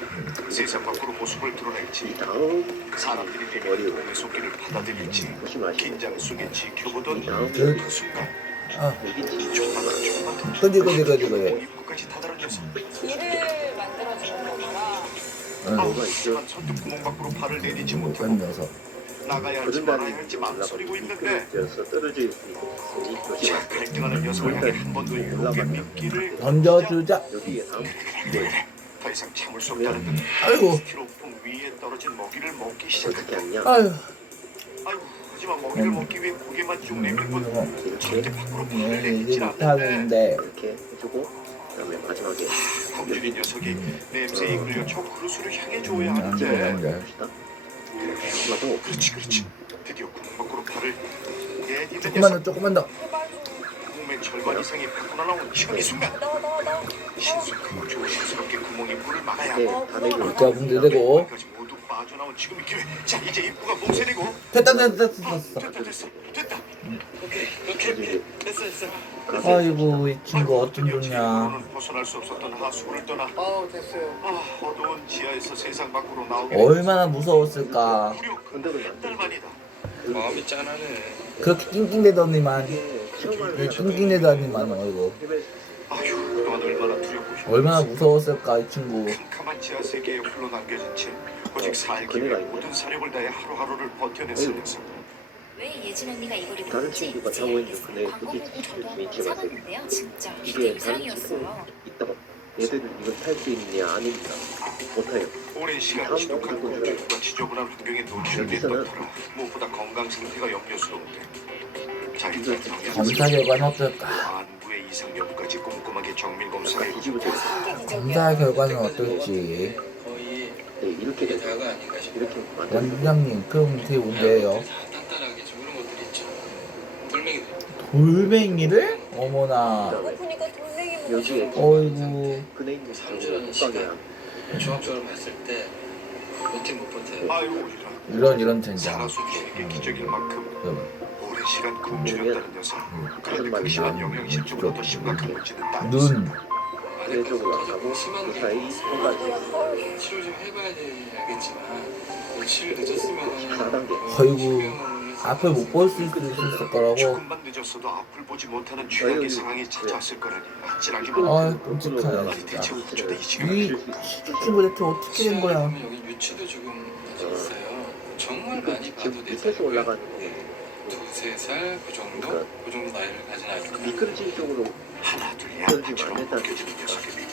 세상 밖으로 모습을 이 드러낼지 다음 사람들이 되면 몸의 속기를 받아들일지 보시면 아시죠? 긴장 속에 지켜보던 이 다음 그 순간 아, 여기 지금 조금만 그지. 입구까지 다다른 녀석 길을 만들어주는 거구나. 뭐가 있죠? 하지만 선뜻 구멍 밖으로 발을 내딛지 한 못하고 녀석. 나가야 할지 말아야 할지 망설이고 있는데 미끄러져서 떨어져 있으니 자, 조심하세요. 갈등하는 녀석을 향해 한 번 더 유혹의 미끼를 던져주자. 여기에 다음 더 이상 참을 수 없다는 듯 아이고. 스티로폼 위에 떨어진 먹이를 먹기 어떻게 시작한다. 하냐? 아유. 아이고, 하지만 먹이를 먹기 위해 고개만 쭉 내밀 뿐 절대 이렇게 밖으로 발을 내딛질 이제 않는데 못하는데. 이렇게 해주고 그다음에 마지막에 검준이 녀석이 냄새에 이끌려 저 그릇으로 향해 줘야 안 돼, 하는데 안 돼. 봅시다. 마지막으로 그렇지 드디어 구멍 밖으로 발을 내딛는 조금만 녀석 더, 조금만 더. 몸의 절반 이상이 밖으로 나온 지금 이 순간 나와. 신속하고 조심스럽게 구멍이 물을 막아야 네, 하고 다 내고 자, 문제 되고. 까지 모두 빠져나온 지금의 기회. 자 이제 입구가 몽쇄되고 됐다. 됐다. 이제 됐어. 아이고, 이 친구 어쩜 좋냐. 지금으로는 벗어날 수 없었던 하수구를 떠나 됐어요. 어두운 지하에서 세상 밖으로 나오게 얼마나 무서웠을까. 무려 흔들면 안 한달 돼. 만이다. 마음이 짠하네. 그렇게 낑낑대더니만. 이게 처음 하는 네, 낑낑대더니만, 어이구. 레벨 아휴 그동안 얼마나 두렵고 얼마나 무서웠을까, 이 친구. 캄캄한 지하 세계에 홀로 남겨진 채 오직 살기 위해 모든 사력을 다해 하루하루를 버텨냈을 녀석. 왜 예진 언니가 이걸 입고 다른 있는지 친구가 이제 타고 있는 알겠어요. 그네 광고 그게 보고 저도 한번 위치가 사봤는데요. 진짜 이게 기대 다른 친구 이상이었어요. 있다가 얘들은 이걸 탈 수 있느냐 아닙니다. 못해요. 오랜 시간 지독한 공주과 지저분한 환경에 노출됐던 터라 무엇보다 건강 상태가 염려스러운데 자 이제 검사 결과는 어떨까? 안부의 이상 여부까지 꼼꼼하게 정밀 검사해 뒤집어져. 검사 결과는 어떨지. 거의 네, 이렇게 이게 돼서 다가 아닌가 싶어요. 이렇게 만들어. 원장님, 그럼 그게 뭔데요? 단단하게 좀 이런 것들 있죠. 돌멩이들. 돌멩이를? 어머나. 배고프니까 돌멩이 먹고 여기에 어이구. 그네 있는 삼주라는 쪽방이야. 종합적으로 봤을 때 버티 못 버텨요. 아이고 이런 이런 젠장. 살아 숨쉬는 게 기적인 만큼 오랜 시간 굶주렸다는 녀석 그런데 가슴 극심한 말이야. 영양실조보다 더 심각한 문제는 따로 눈. 있습니다. 그네 쪽으로 가고 그 사이 손가락 치료 좀 해봐야 되는 알겠지만 치료 늦었으면 14단계. 어이구. 앞을 못 볼 수 있을 거라고. 조금만 늦었어도 앞을 보지 못하는 최악의 아유, 상황이 찾아왔을 거라니 아, 아찔하기만 끔찍하네, 아니 대체 진짜. 어쩌다 이 시간 이 친구 대체 어떻게 된 거야? 보면 여기 유치도 조금 있어요. 정말 많이 봐도 지금 돼. 밑에서 올라가는 거. 두세 살 그 정도? 그 정도 나이를 가진 아이들. 미끄러진 쪽으로 하나 둘 떨어지면 안 양파처럼 된다는 벗겨지는 녀석의 비밀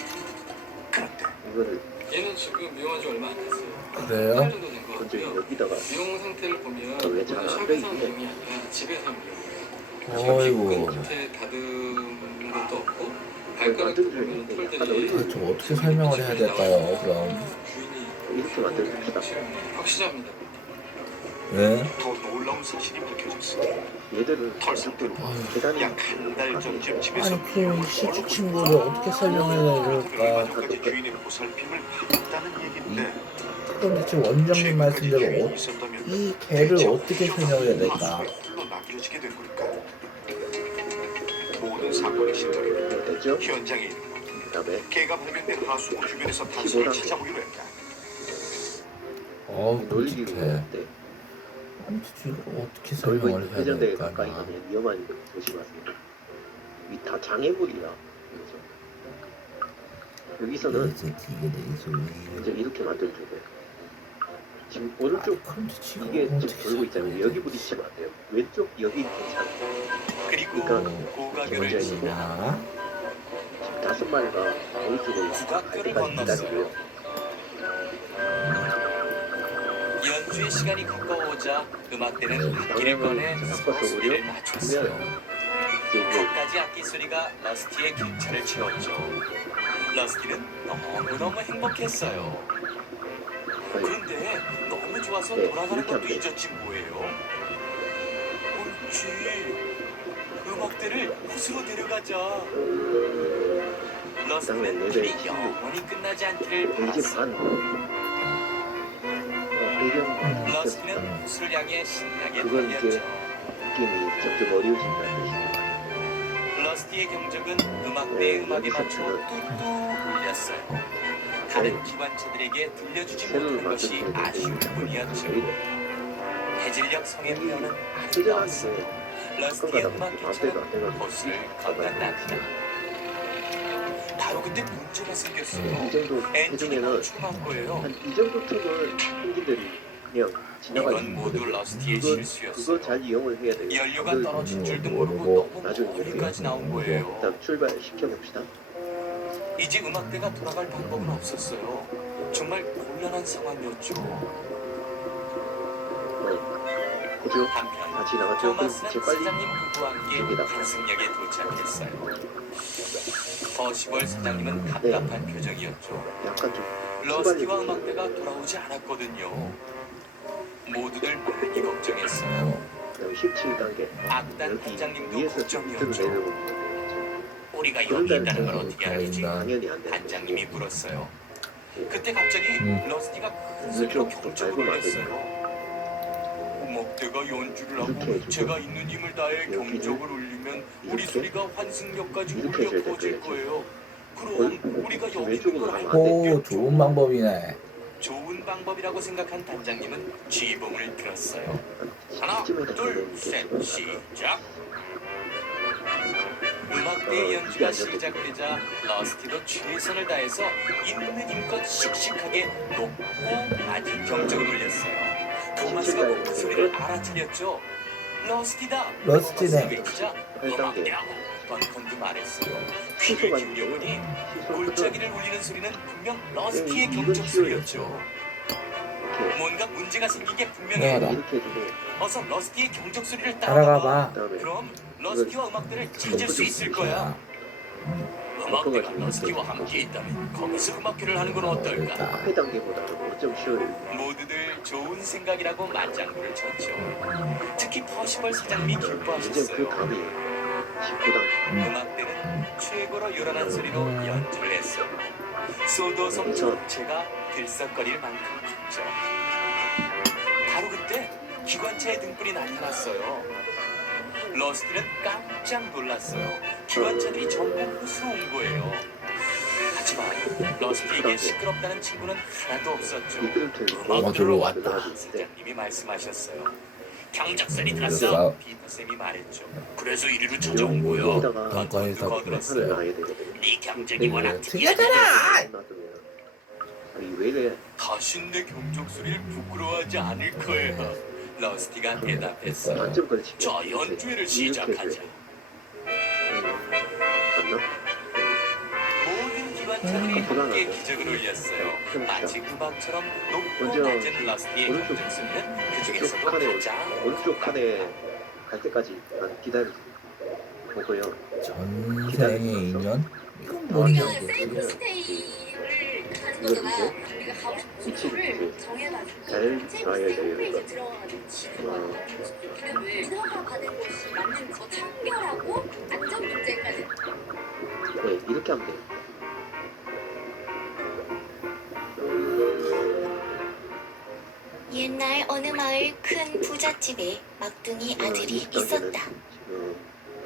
그런데 이거를 얘는 지금 미용한 지 얼마 안 됐어요. 그래요? 1달 정도 된 것 먼저 같고요. 여기다가 미용 상태를 보면 왜 잘안 샵에서 돼, 한 이게? 미용이 아니라 집에서 한 미용이에요. 어이구. 끝에 다듬은 것도 없고 만들어줘야 발가락 보면 되는데 약간 털들이 도대체 어떻게 설명을 해야 될까요, 그럼? 주인이 이렇게 만들어줍시다. 확실합니다. 네? 더 놀라운 사실이 밝혀졌어 얘들은 털 상태로 계단이 약 한 달 전쯤 집에서 아니, 그 시주 친구를 어떻게 설명해야 될까? 마지막까지 주인의 보살핌을 받았다는 얘긴데 그럼 대체 원장님 말씀대로 주인이 있었다면 이 개를 어떻게 설명해야 될까? 하수구로 남겨지게 된 걸까? 모든 사건의 시작은 됐죠? 현장에 있는 그다음에 개가 발견된 하수구 주변에서 단서를 15단계. 찾아보기로 했다. 어우, 놀기로 끔찍해. 했는데 아니, 도대체 이걸 어떻게 돌고 설명을 있는 해야 회전대에 될까? 가까이 가면 위험하니까 조심하세요. 이 다 장애물이야. 그래서 여기서는 이게 내 소리. 이제 이렇게 만들어줘요. 지금 오른쪽 그럼 대체 이게 이걸 지금 돌고 있잖아요. 여기 부딪히면 안 돼요. 왼쪽 여기 괜찮아요. 그리고 그러니까 고가교를 먼저 지나 있고 자, 지금 5마리가 오른쪽으로 갈 고가교를 때까지 기다리고요. 건넜어요. 연주의 시간이 가까워오자 음악대는 악기를 꺼내 서로 소리를 맞췄어요. 이제 갖가지 악기 소리가 러스티의 객차를 채웠죠. 러스티는 너무너무 행복했어요. 그런데 너무 좋아서 돌아가는 것도 잊었지 뭐예요. 옳지. 음악대를 호수로 데려가자. 러스티는 길이 영원히 끝나지 않기를 베이지 바랐어요. 배경 러스티는 호수를 향해 신나게 그건 이제 달렸죠. 느낌이 점점 어려워진다는 뜻이죠. 러스티의 경적은 음악대의 음악에 맞춰 뚝뚝 울렸어요. 다른 기관차들에게 들려주지 못하는 것이 아쉬울 뿐이었죠. 해질녘 성의 폐허는 아름다웠어요. 러스티의 음악 객차는 호수를 건넜답니다. 바로 그때 문제가 생겼어요. 이 정도 엔진이 해주면은 멈춰간 거예요. 한 이 정도 턱을 팬들이 그냥 지나가지. 이건 모두 러스티의 그거 실수였어요. 잘 이용을 해야 돼요. 연료가 떨어진 줄도 모르고 너무 멀리까지 나온 거예요. 일단 출발시켜 봅시다. 이제 음악대가 돌아갈 방법은 없었어요. 정말 곤란한 상황이었죠. 그죠? 한편 같이 나갔죠. 그럼 토마스는 재빨리 사장님 부부와 함께 여기다. 한승역에 도착했어요. 버시벌 사장님은 답답한 표정이었죠. 약간 좀 러스티와 음악대가 돌아오지 않았거든요. 모두들 많이 걱정했어요. 그다음에 17단계 악단 여기 단장님도 위에서 밑으로 걱정이었죠. 내려오는 우리가 여기 그런다는 있다는 걸 건 어떻게 알지? 당연히 안 돼. 단장님이 물었어요. 그때 갑자기 러스티가 큰 이거 소리로 좀 경적을 말고 말고. 울렸어요. 음악대가 연주를 하고 이렇게 해주고. 제가 있는 힘을 다해 여기를 경적을 울리면 우리 이렇게. 소리가 환승역까지 이렇게 울려 해줘야 돼, 퍼질 그래야지. 거예요. 그럼 우리가 여기 있는 왼쪽으로 걸 가면 알고 안 돼. 오, 좋은 방법이네. 좋은 방법이라고 생각한 단장님은 지휘봉을 들었어요. 하나, 이쯤에다 둘, 보내는 셋, 게 시작. 음악대의 연주가 시작되자 러스티도 최선을 다해서 있는 힘껏 씩씩하게 높고 낮은 경적을 울렸어요. 토마스가 그 소리를 알아차렸죠. 러스티다. 러스티네. 외치자 8단계. 음악대라고 던컨도 말했어요. 귀를 기울여보니 골짜기를 울리는 소리는 분명 러스티의 경적 소리였죠. 이렇게 뭔가 문제가 생기게 분명해요. 내가 이렇게 해주고 어서 러스티의 경적 소리를 따라가 따라가 봐. 그다음에 그럼 러스티와 음악대를 찾을 수 있을 거야. 음악대가 러스티와 함께 있다면 거기서 음악회를 하는 건 어떨까? 앞에 단계보다는 5점 쉬워요. 모두들 좋은 생각이라고 맞장구를 쳤죠. 특히 퍼시벌 사장님이 이제 그 기뻐하셨어요. 감이 19단계. 음악대는 최고로 요란한 소리로 연주를 했어요. 소도섬 전체가 들썩거릴 만큼 컸죠. 바로 그때 기관차의 등불이 나타났어요. 러스티는 깜짝 놀랐어요. 기관차들이 전부 호수로 온 거예요. 하지만 러스티에게 시끄럽다는 친구는 하나도 없었죠. 미끄럼틀 음악 들어왔다. 들어가는데 사장님이 말씀하셨어요. 경적소리 그래서 들었어. 피터쌤이 말했죠. 그래서 이리로 찾아온 거야. 여기다가 던컨도 하늘 거들었어요. 나야 되거든요. 네 경적이 워낙 특이하잖아. 놔두면 아니 왜 이래? 다신 내 경적 소리를 부끄러워하지 않을 거예요. 러스티가 대답했어요. 만점 걸치기. 자, 연주회를 시작하자. 맞나? 모든 기관차들이 함께 기적을 올렸어요. 마치 음악처럼 높고 먼저 낮은 러스티의 오른쪽 경적 소리는 그 왼쪽 중에서도 칸에 가장 오른쪽 칸에 갈 때까지 난 기다려 보고요. 전생의 인연? 이건 뭔 우리가 얘기지? 세이프 스테이를 가는 이거 거잖아. 이제 우리가 가고 싶은 위치를 곳을 이제 정해가지고 잘 세이프 봐야 스테이 돼요. 홈페이지에 들어가가지고 지도하고 인허가 받은 곳이 맞는 거 청결하고 안전 문제까지. 네 이렇게 하면 돼요. 옛날 어느 마을 큰 부잣집에 막둥이 아들이 있었다.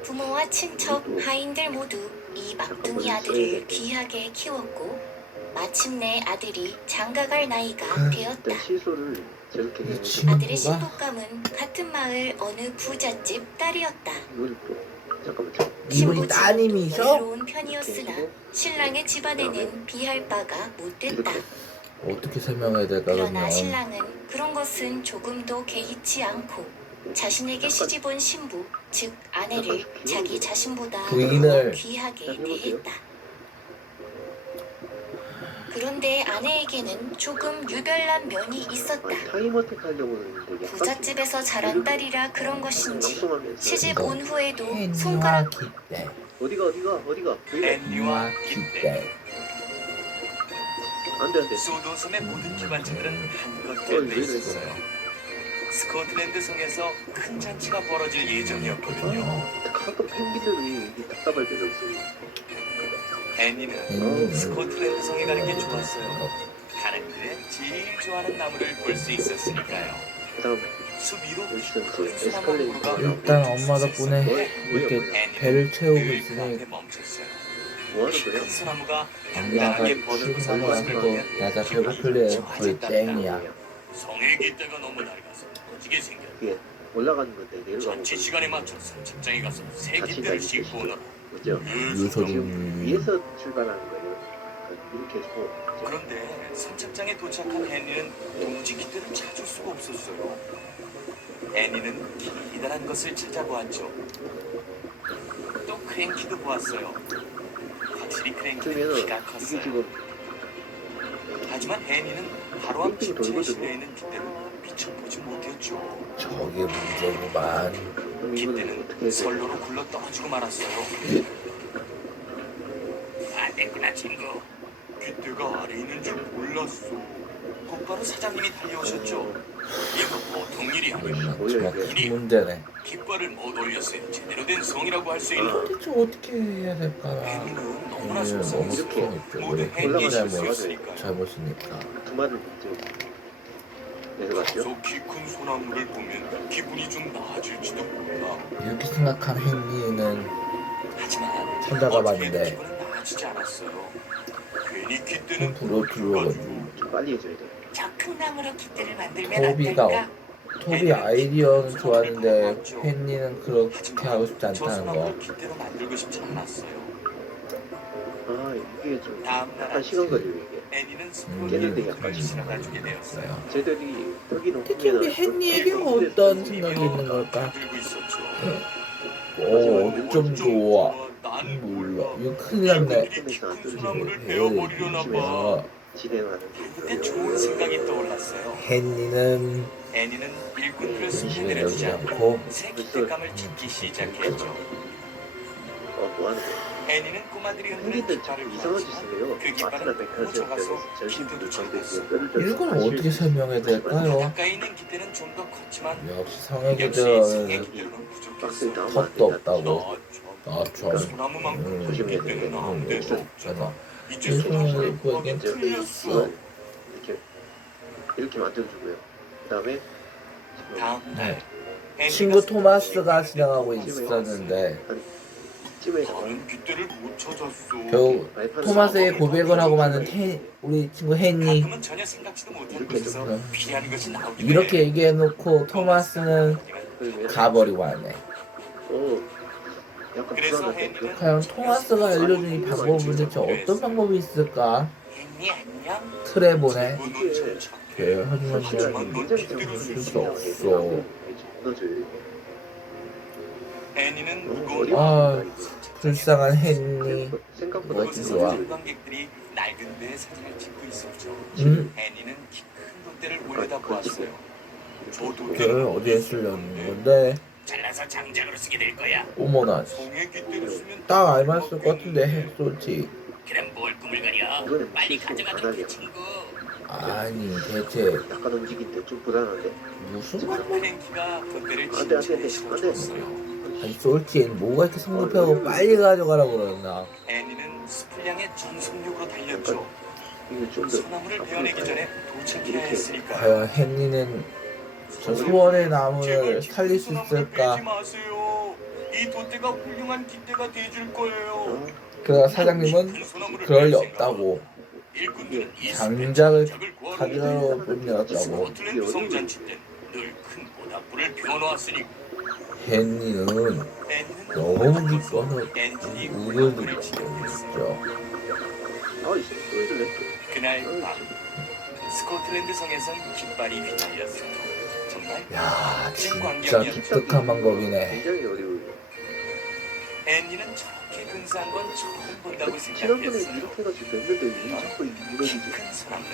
부모와 친척, 하인들 모두 이 막둥이 아들을 귀하게 키웠고 마침내 아들이 장가갈 나이가 되었다. 일단 시소를 저렇게 해서 아들의 친구가 신부감은 같은 마을 어느 부잣집 딸이었다. 이걸 또 잠깐만요. 이분이 따님이셔? 여유로운 편이었으나 신랑의 집안에는 비할 바가 못됐다. 어떻게 설명해야 될까 그러나 그러면? 신랑은 그런 것은 조금도 개의치 않고 자신에게 시집온 신부, 즉 아내를 자기 자신보다 부인을 귀하게 대했다. 그런데 아내에게는 조금 유별난 면이 있었다. 아니 타임어택 하려고는 되게 부잣집에서 자란 딸이라 그런 것인지 낭송하면서 시집 온 후에도 헨리와 손가락 기대. 어디가 왜 이래? 헨리와 헨리와 기대. 기대. 안돼 소도섬의 모든 기관차들은 한껏 왜 돼 이래, 있었어요. 스코틀랜드 성에서 큰 잔치가 벌어질 예정이었거든요. 가끔 펭귄들이 이게 답답할 때가 있어요. 헨리는 스코틀랜드 성에 가는 게 좋았어요. 가는 길에 제일 좋아하는 나무를 볼 수 있었으니까요. 그다음 숲 위로 일단 그 큰 소나무 에스컬레이터 그루가 일단 엄마 덕분에 이렇게 배를 채우고 늘 그 있으니 앞에 멈췄어요. 뭐 하는 거야? 큰 소나무가 엄마가 당당하게 버는 출근하고 것을 나서도 보면 야자 배고플래 거의 땡이야. 성의 기대가 너무 낡아서 터지게 생겼다. 그게 올라가는 건데 내려가고 전체 시간에 맞춰서 직장에 가서 새 자칫 기대를 날이 싣고 오너라. 그죠? 유소림. 위에서 출발하는 거예요. 이렇게 해서 이제 그런데 선착장에 도착한 헨리는 도무지 기대를 찾을 수가 없었어요. 헨리는 기다란 것을 찾아보았죠. 또 크랭키도 보았어요. 확실히 크랭키는 그러면 키가 이게 컸어요. 지금 하지만 헨리는 바로 앞 빙빙 집진에 돌거든요. 실려 있는 기대를 미처 보지 못했죠. 저게 문제구만. 그럼 이거는 어떻게 기대는 해야 돼? 선로로 굴러 떨어지고 말았어요. 안 됐구나 친구. 기대가 아래 있는 줄 몰랐어. 곧바로 사장님이 달려오셨죠. 이거 보통 일이 아니야. 정말 큰 문제네. 깃발을 못 올렸어요. 제대로 된 성이라고 할 수 있는. 대체 어떻게 해야 될까? 헨리는 너무나 헨리는 너무 속상했어. 속상했죠. 모두 왜 헨리의 헨리가 실수였으니까요. 잘못이니까. 두 마리를 좀 내려갔죠? 가서 키 큰 소나무를 보면 기분이 좀 나아질지도 몰라. 이렇게 생각한 헨리는 하지만 찾아가 어떻게든 봤는데 기분은 나아지지 않았어요. 괜히 깃대는 불어 들어가지고 좀 빨리 해줘야 돼. 저 큰 나무로 기대를 만들면 안 토비가 될까? 토비 아이디어는 좋았는데 헨리는 그렇게 하고 싶지 저 않다는 거. 소나무를 깃대로 만들고 싶진 않았어요. 아 이게 좀 다음 날 약간 시간 걸려요 이게. 애니는 걔네들이 스포츠를 약간 지나가주게 되었어요. 쟤들이 여기 대체 우리 헨리에게 어떤 생각이 있는 걸까? 들고 있었죠. 어쩜 좋아. 몰라. 이거 큰일 났네. 큰 소나무를 베어버리려나 봐. 진행하는 그때 좋은 생각이 떠올랐어요. 헨리는 애니는 일꾼들을 이제 숲에 여기 내주지 않고 않고 새 기대감을 찾기 시작했죠. 뭐 하는 거야? 애니는 꼬마들이 흔드는 펭귄들 깃발을 자꾸 이상한 짓 보았지만 해요. 그 깃발은 마트나 백화점에서 묻혀가서 전신부도 깃대도 건데 작았어. 이건 어떻게 설명해야 될까요? 가까이 있는 깃대는 좀 더 컸지만 역시 성의 역시 성의 기들은 깃대로는 박스에 부족했어. 나오면 안 턱도 된다. 없다고. 아, 참. 소나무만큼 조심해야 돼. 깃대는 안 돼도 없잖아. 이제 음, 소나무를 그건 구하기 이제 틀렸어. 이렇게 만들어주고요. 그다음에 다음 날 애니가 친구 토마스가 지나가고 있었는데 찜에서 다른 깃대를 못 찾았어. 결국 토마스의 고백을 하고 마는 우리 친구 헨리 가끔은 전혀 생각지도 못한 이렇게 곳에서 좀 피하는 것이 나오기도 이렇게 해. 얘기해놓고 토마스는 가버리고 하네. 약간 그래서 불안한데 헨리는 과연 토마스가 알려준 이 방법은 대체 어떤 방법이 있을까? 헨리 안녕. 틀에 보내. 너는 참 네, 하지만 사실은 뭐 굉장히 쓸 수 좀 없어. 넣어줘요. 헨리는 너무 무거운 어려워. 아, 불쌍한 헨리. 생각보다 뭐가 곳에서 좋아. 관광객들이 낡은 데에 사진을 찍고 있었죠. 헨리는 키 큰 돛대를 올려다 보았어요. 저 그 돛대는 어디에 쓰려는 건데? 잘라서 장작으로 쓰게 될 거야. 어머나, 송의 깃대를 쓰면 딱 알맞을 것 같은데 솔직히. 그럼 뭘 꾸물거려? 이거는 빨리 실수 가져가줘 바닥이야. 그 친구. 아니 대체 약간 움직인데 좀 불안한데. 무슨 방법? 프랭키가 돛대를 안 돼, 안 돼, 진짜에 안 돼. 실어줬어요. 아니 솔직히 뭐가 이렇게 성급하고 빨리 가져가라고 그러나? 헨리는 스플량의 전속력으로 달렸죠. 이거 좀더 소나무를 베어내기 전에 도착해야 했으니까요. 과연 헨리는 저 소원의 나무를 살릴 수 있을까? 베지 마세요. 이 돛대가 훌륭한 깃대가 돼줄 거예요. 그러나 사장님은 큰 소나무를 그럴 리 벨 생각. 없다고 일꾼들은 이 장작을 장작을 구하러 가져러 보내놨다고. 스코틀랜드 성잔치 때 늘 큰 모닥불을 피워놓았으니 헨리는 헨리는 너무 기뻐서 엔진이 우르르 모닥불을 지켰겠어요. 죠 아이씨 왜 이래? 그날 밤 스코틀랜드 성에선 깃발이 휘날렸어요. 정말 야 멋진 진짜 광경이었죠. 기특한 방법이네. 굉장히 어려워요. 앤니는 저렇게 근사한 건 처음 본다고 지난번에 생각했어요. 이렇게 해가지고 됐는데 왜 자꾸 이러지? 큰 사람은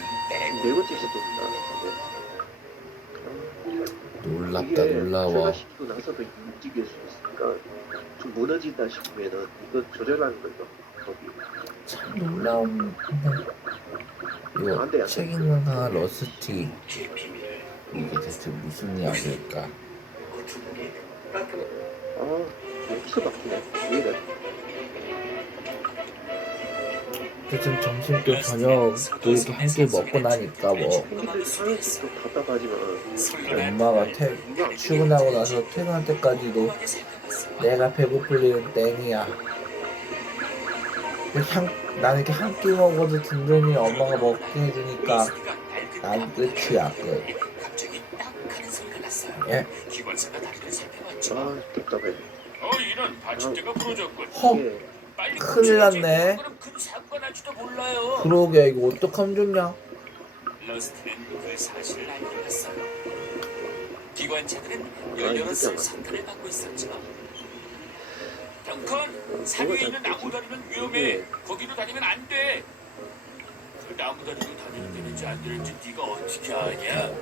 네 번째 시도입니다. 놀랍다 이게 놀라워. 출발시키고 나서도 움직일 수 있으니까 좀 무너진다 싶으면은 이거 조절하는 거죠. 거기. 참 놀라운. 이거 안 돼, 안 돼. 책 읽는 강한 러스티. 제 비밀을 이게 대체 무슨 이야기일까? 여기서 막히네. 이해가. 요즘 점심도 저녁도 이렇게 함께 먹고 나니까 뭐 생기들 하나씩도 답답하지만 엄마가 출근하고 나서 퇴근할 때까지도 내가 배고플 일은 땡이야. 나는 이렇게 한 끼 먹어도 든든히 엄마가 먹게 해주니까 난 끝이야 끝. 갑자기 딱 하는 소리가 났어요. 예? 기관사가 다리를 살펴봤죠. 답답해. 이런 받침대가 부러졌군. 헉! 이게 빨리 큰일 났네. 그럼 큰 사고가 날지도 몰라요. 그러게 이거 어떡하면 좋냐? 러스트는 그 사실을 알고 갔어요. 기관차들은 이렇게 열려로서 하면 선탄을 받고 있었죠. 덩컨, 산 위에 있는 나무다리는 위험해. 거기로 다니면 안 돼. 그 나무다리로 다니는 되는지 안 되는지 네가 어떻게 아냐?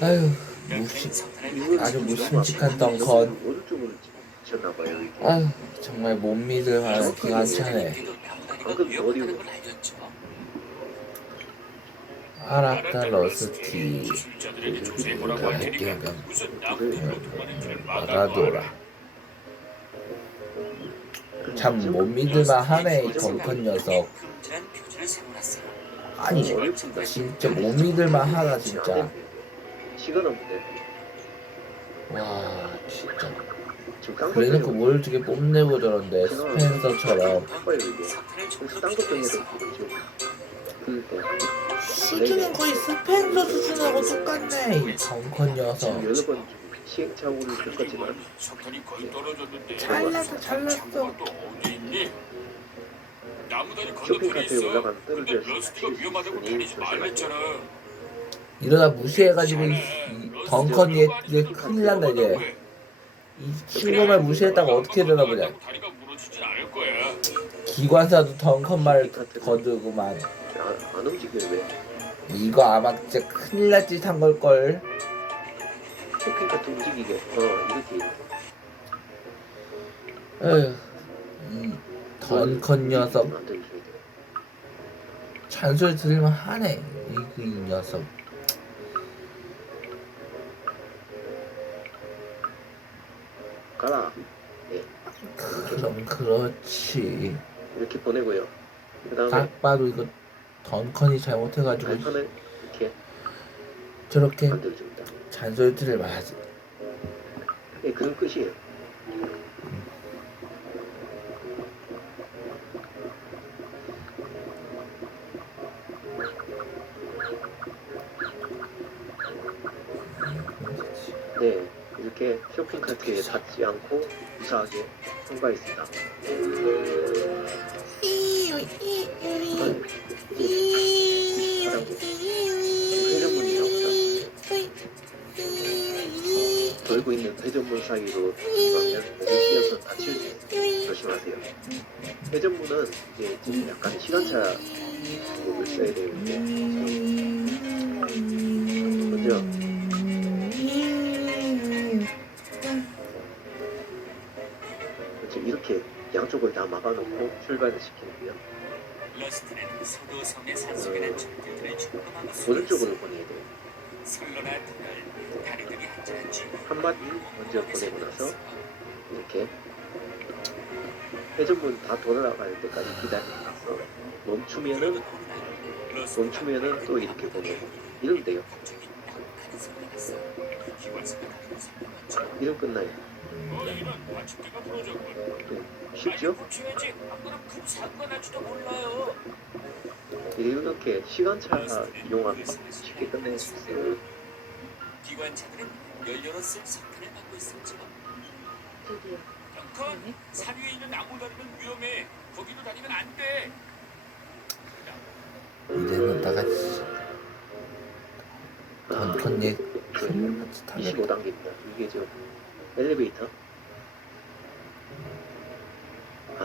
아유 선탄을 아주 무심직한 덩컨. 어느 쪽으로 쳤나봐요 이게. 아유 정말 못 믿을 만한 기관차네. 방금 어디 오고. 알았다 러스티. 술자들에게 조심해보라고 할 테니까 약간 무슨 나무다리로 통하는지를 막아둬라. 참 못 믿을만 하네 이 덩컨 녀석. 아니 진짜 못 믿을만 하다 진짜. 시간 없는데. 와 진짜. 지금 깡통 그래놓고 뭘 되게 뽐내고 저런데 스펜서처럼. 바빠요 이게. 그래서 딴 것도 해서 지금 그때 수준은 거의 스펜서 수준하고 똑같네 이 덩컨 녀석. 지금 여러 번 시행착오를 겪었지만 석탄이 거의 떨어졌는데 잘났어 잘났어. 또 어디 있니? 나무다리 쇼핑 건너편에 카페에 있어. 올라가면 근데 떨어져 러스티가 위험하다고 다니지 말랬잖아. 이러다 무시해가지고 이 덩컨이 이제 큰일 난다 이제. 이 친구만 무시했다가 어떻게 되나 보자. 다리가 무너지진 않을 거야. 기관사도 덩컨 말을 거두고만. 안 움직여 왜? 이거 아마 진짜 큰일 날 짓 한 걸걸. 쇼핑 카페 움직이게. 이렇게. 에휴 이 덩컨 녀석 안 들려줘야 돼. 잔소리 들을만 하네 이 녀석. 가라. 네. 그럼 그렇지. 이렇게 보내고요. 그 다음에 딱 봐도 이거 덩컨이 잘못해가지고 발판을 이렇게 저렇게 만들어줍니다. 잔소리 들을만 하지. 네, 그럼 끝이에요. 네, 이렇게 쇼핑 카트에 닿지 않고 무사하게 통과했습니다. 회전문이 나옵니다. 돌고 있는 회전문 사이로 가면 몸을 휘어서 다칠 수 있으니 조심하세요. 회전문은 이제 지금 약간 시간차 방법을 써야 되는데 먼저 이렇게 양쪽을 다 막아놓고 출발을 시키는데요. 러스트는 소도섬의 산속에는 절들을 점검하고 오른쪽으로 보내야 돼요. 선로나 터널, 다리들이 한잔한지 한 바퀴 먼저 보내고 나서 이렇게 회전문 다 돌아갈 때까지 기다리고 나서 멈추면은 또 이렇게 보내고 이러면 돼요. 이러면 끝나요. 이런 받침대가 부러졌군. 쉽죠? 고쳐야지. 안 그러면 큰 사고가 날지도 몰라요. 이렇게 시간차 이용하면 쉽게 끝낼 수 있어요. 기관차들은 연료로쓸 석탄을 받고 있었죠. 드디어 덩컨, 산 위에 있는 나무다리는 위험해. 거기로 다니면 안 돼. 이래는 나같이 덩컨 얘 큰일 날 짓 하겠다. 25단계입니다. 이게 저 엘리베이터.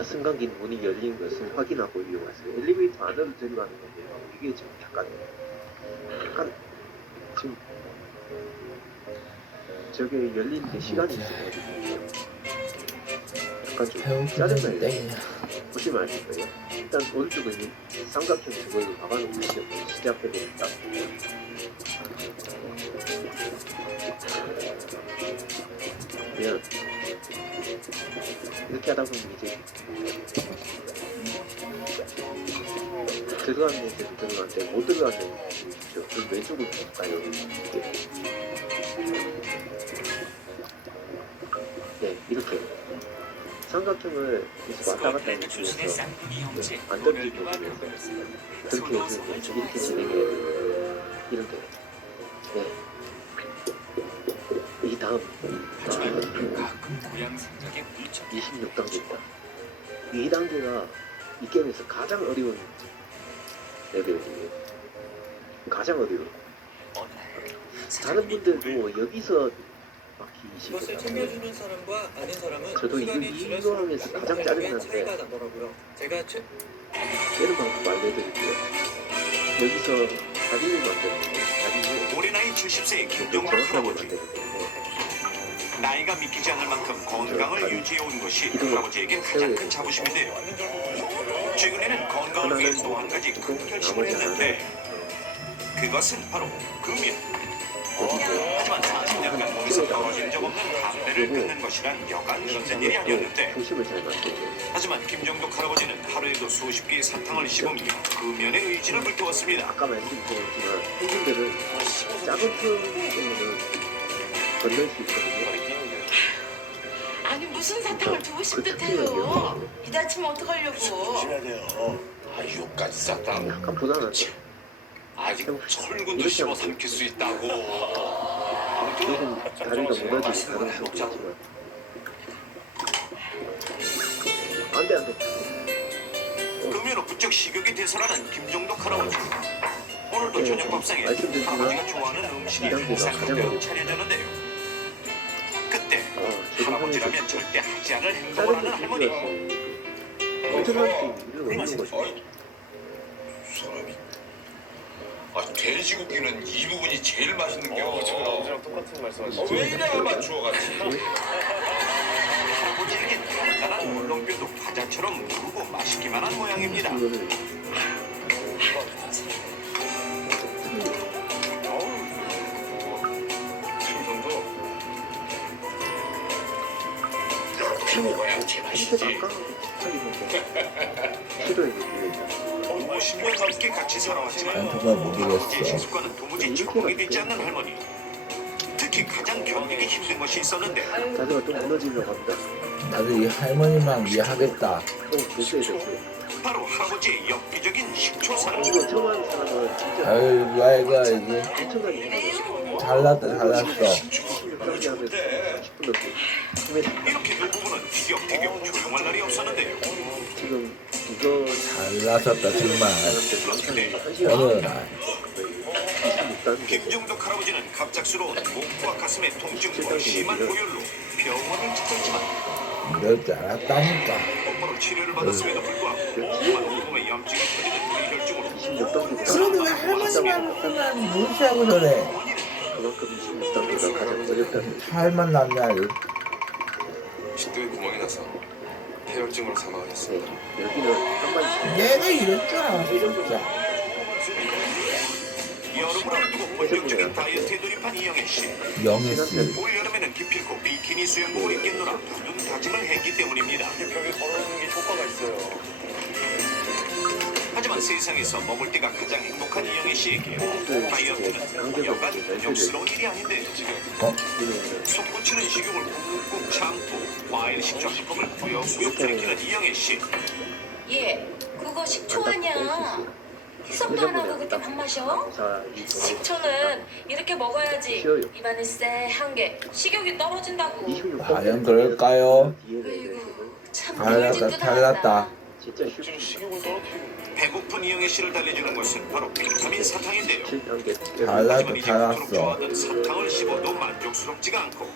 승강기 문이 열린 것을 확인하고 이용하세요. 엘리베이터 안으로 들어가는 건데요. 이게 지금 약간 지금 저게 열리는데 시간이 있어가지고 약간 좀 짜증나요. 배우기는 보시면 아실 거예요. 일단 오른쪽에 있는 삼각형 저걸 막아놓고 시작해보겠다. 그냥 이렇게 하다 보면 이제 들어가는 데도 들어가는데 못 들어가는 데도 있죠. 그럼 왼쪽으로 가요. 네, 이렇게 삼각형을 계속 왔다 갔다 해주면서 안 던지고 그러면서 그렇게 해서 이렇게 진행해야 돼요. 이렇게. 네. 이 다음 26단계입니다. 이 단계가 이 게임에서 가장 어려운 레벨이에요. 가장 어려워. 다른 분들도 여기서 이것을 챙겨주는 사람과 아닌 사람은 저도 이거 하면서 가장 짜증나는데 차이가 나더라고요. 제가 깨는 방법 알려드릴게요. 여기서 다리를 만드는 거예요. 다리를 올해 나이 70세의 김종국 정확하게 할아버지. 만드는 거예요. 나이가 믿기지 않을 만큼 건강을 유지해온 것이 할아버지에게 가장 큰 자부심인데요. 최근에는 건강을 위해 또 한 가지 큰 결심을 했는데 그것은 바로 금연. 하지만 40년간 몸에서 떨어진 적 없는 담배를 끊는 것이란 여간 힘든 일이 아니었는데 조심을 잘 만들고 하지만 김정독 할아버지는 하루에도 수십 개의 사탕을 씹으며 금연의 의지를 불태웠습니다. 아까 말씀드렸지만 펭귄들은 작은 틈으로는 건널 수 있거든요. 아니 무슨 사탕을 두고 싶듯 그 해요. 이 다치면 어떡하려고. 조심해야 돼요. 아, 욕까지 쌌다. 약간 불안하죠. 아직 철근도 씹어 삼킬 수 있다고. 조금 다리가 무너질 가능성이 있지만 안돼 금연로 부쩍 식욕이 되살아난 김정독 할아버지. 오늘도 저녁 밥상에 할아버지가 좋아하는 음식이 항상 늘 차려졌는데요. 그때 할아버지라면 절대 하지 않을 행동을 하는 할머니. 엄청난 일을 얻는 거죠. 사람이. 돼지고기는 이 부분이 제일 맛있는 겨. 지금 아버지랑 똑같은 말씀하시죠. 왜 이래 맞추어가지? 할아버지에겐 단단한 물렁뼈도 과자처럼 무르고 맛있기만 한 모양입니다. 이거는 생선도 이렇게 뭐 먹어야 한테 제맛이지. 가까운 비슷하게 먹고 싫어요. 50년 넘게 같이 살아왔지만 난 정말 모르겠어. 할아버지의 식습관은 도무지 적응이 되지 않는 할머니. 특히 가장 견디기 힘든 것이 있었는데 자세가 좀 무너지려고 합니다. 나도 이 할머니만 이해하겠다. 좀 조심해졌어요. 바로 할아버지의 엽기적인 식초 사랑. 이거 처음 하는 사람은 진짜 아이고 아이고 이게 엄청나게 힘들어요. 잘났다 잘났어. 16단계 하면서 10분 넘게 힘에서 이렇게 두 부부는 티격태격 조용할 날이 없었는데요. 지금 이거 잘나섰다 정말. 어느 날 26단계 김정덕 할아버지는 갑작스러운 목과 가슴의 통증과 심한 고열로 병원을 찾았지만 이럴 줄 알았다니까. 곧바로 치료를 받았음에도 불구하고 오만 온몸에 염증이 터지는 뇌혈증으로 26단계가 그러면 왜 할머니만 무시하고 저래? 그만큼 26단계가 가장 어렵다는 살만 남냐 이거. 식도에 구멍이 나서 폐혈증으로 사망하셨습니다. 여기는 한 마리 내가 이럴 줄 알았어 진짜. 여름을 앞두고 본격적인 다이어트에 돌입한 이영애 씨. 영희씨 올 여름에는 기필코 비키니 수영복을 입겠노라 굳은 다짐을 했기 때문입니다. 이게 벽에 걸어놓는 게 효과가 있어요. 하지만 세상에서 먹을 때가 가장 행복한 이영애 씨에게 다이어트는 여간 곤욕스러운 일이 아닌데 솟구치는 식욕을 꾹꾹 참고 과일 식초 한 컵을 꾸역꾸역 들이키는 이영애 씨. 얘 그거 식초 아니야. 희석도 안 하고 그렇게 밥 마셔? 식초는 이렇게 먹어야지. 입안에 쎄한 게 식욕이 떨어진다고. 과연 그럴까요? 참 잘났다 잘났다. 진짜 지금 식욕을 떨어뜨리고. 배고픈 이영애 씨를 달래주는 것은 바로 비타민 사탕인데요. 7단계 잘났다 하지만 이제 그토록 잘났어. 좋아하던 사탕을 씹어도 만족스럽지가 않고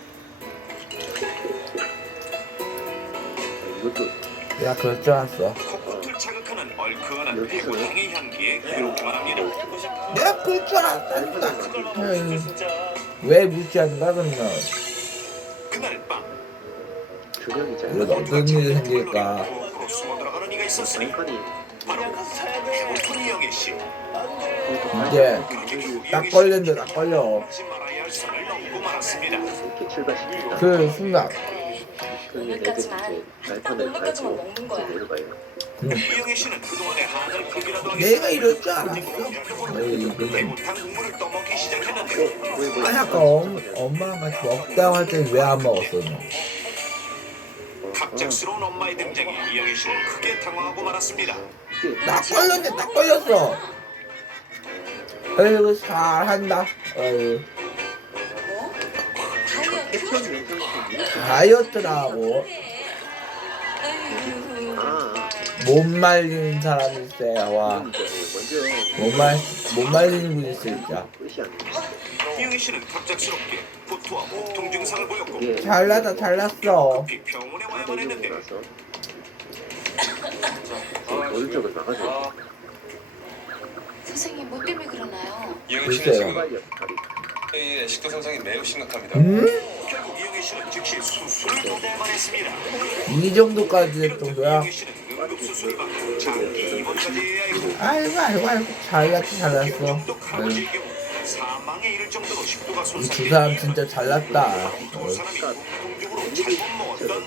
이것도 야 그럴 줄 알았어. 코끝을 자극하는 얼큰한 배고탕의 향기에 그렇게만 합니다. 내가 그럴 줄 알았다니까. 에이, 왜 무시하는 거야 그러면? 그날 밤 균형이 잘 이런 어떤 일이 생길까? 거꾸로 숨어 들어가는 이가 있었으니 완판이 바로 배고픈 이영애 씨. 이제 딱 걸렸는데 딱 걸려. 하지 말아야 할 선을 넘고 말았습니다. 이렇게 출발시킵니다. 그 순간 오늘까지만 딱 오늘까지만 먹는 거야. 이영애 씨는 그동안의 한을 극이라도 내가 이럴 줄 알았어. 에이, 그건 배고탕 국물을 떠먹기 시작했는데 아니 아까 엄마랑 같이 먹자고 할 때 왜 안 먹었어 너? 갑작스러운 엄마의 등장에 이영애 씨는 크게 당황하고 말았습니다. 딱 걸렸네 딱 걸렸어. 에이구 잘한다. 에이 다이어트라고 못 말리는 사람이 있어요. 와. 못 말리는 분이 있어 진짜. 이영애 씨는 갑작스럽게 구토와 복통 증상을 보였고 잘났다 잘났어. 급히 병원에 와야만 했는데 오른쪽을 막아줘. 선생님 뭐 때문에 그러나요? 이영희 씨는 글쎄요. 지금 식도 증상이 매우 심각합니다. 결국 이영애 씨는 즉시 수술을 받아야만 했습니다. 이 정도까지 했던 거야? 이영애 씨는 응급수술을 받고 장기 입원까지 해야 했고 아이고 잘났어 잘났어. 정도 가로질 경우 사망에 이를 정도로 식도가 이 두 손상된 사람 진짜 잘났다. 두 사람이 공통적으로 잘못 먹었던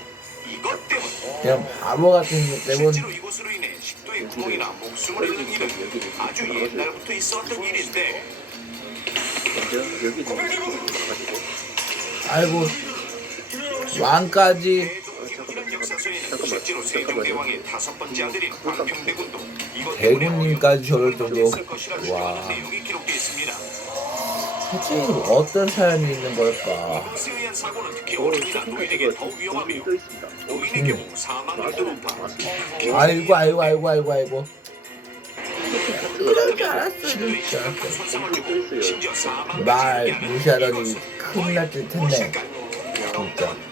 이것 때문 그냥 바보 같은 것 때문에 실제로 이것으로 인해 식도의 구멍이나 목숨을 잃는 일은 아주 옛날부터 있어왔던 일인데 먼저 여기 좀 막아주고. 아이고 왕까지 이런 역사서에는 실제로 세종대왕의 5번째 아들인 광평대군도 이것 때문에 대군님까지 저럴 정도. 있을 것이라 와 주장하는 내용이 기록되어 있습니다. 대체 어떤 사연이 있는 걸까? 이것에 의한 사고는 특히 어린이나 노인에게 더욱 위험하며 또 있습니다. 노인의 경우 사망률도 높아 아이고 이럴 줄 알았어 이럴 줄 알았어. 손상을 주고 심지어 사망까지 말 이르게 무시하더니 큰일 날 듯 했네 진짜.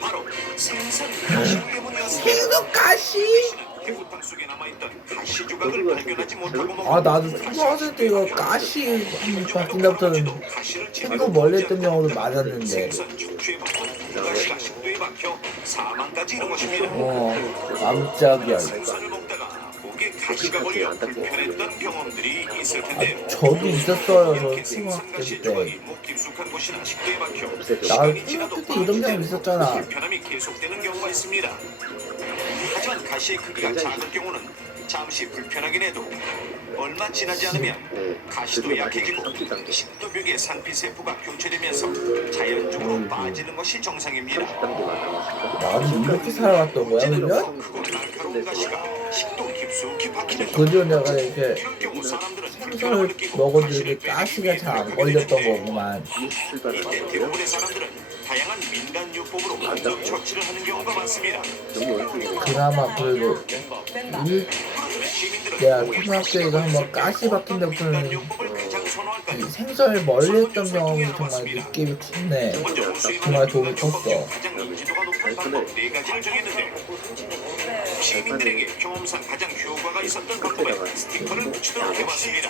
바로 생선 가시 때문이었습니다. 계속 가시. 배고탕 속에 남아있던 가시 조각을 발견하지 못하고 먹은 아 나도 초등학생 때 이거 가시 한번 바뀐다부터는 생각 멀리 했던 경우도 많았는데. 생선 척추에 박힌 가시가 식도에 박혀 사망까지 이른 것입니다. 깜짝이야. 생선을 먹다가 목에 가시가 걸려 불편했던 경험들이 있을 텐데요. 저도 있었어요 저 이렇게 생선 초등학생 가시 때. 조각이 목 깊숙한 곳이나 식도에 박혀 나 시간이 지나도 초등학생 때 이런 경험 있었잖아. 불편함이 계속되는 경우가 있습니다. 하지만 가시의 크기가 작은 경우는 잠시 불편하긴 해도 얼마 지나지 않으면 가시도 약해지고 식도벽의 상피세포가 교체되면서 자연적으로 빠지는 것이 정상입니다. 나도 이렇게 살아왔던 거야 그러면? 크고 날카로운 가시가 식도 깊숙이 박히는 그저 내가 이렇게 이런 경우 사람들은 생선을 불편함을 느끼고 먹어도 가시를 이렇게 가시가 잘 안 크게 걸렸던 되는데 거구만. 이때 대부분의 사람들은 다양한 민간요법으로 완전 처치를 하는 경우가 많습니다. 그나마 그래도 내가 초등학교에서 한번 가시 박힌 데부터는 민간요법을 가장 선호할까요? 이 생선을 멀리 했던 경험이 정말 느낌이 컸네. 정말 도움이 컸어. 가장 인지도가 높은 방법 4가지를 정했는데 시민들에게 경험상 가장 효과가 있었던 방법에 스티커를 붙이도록 해봤습니다.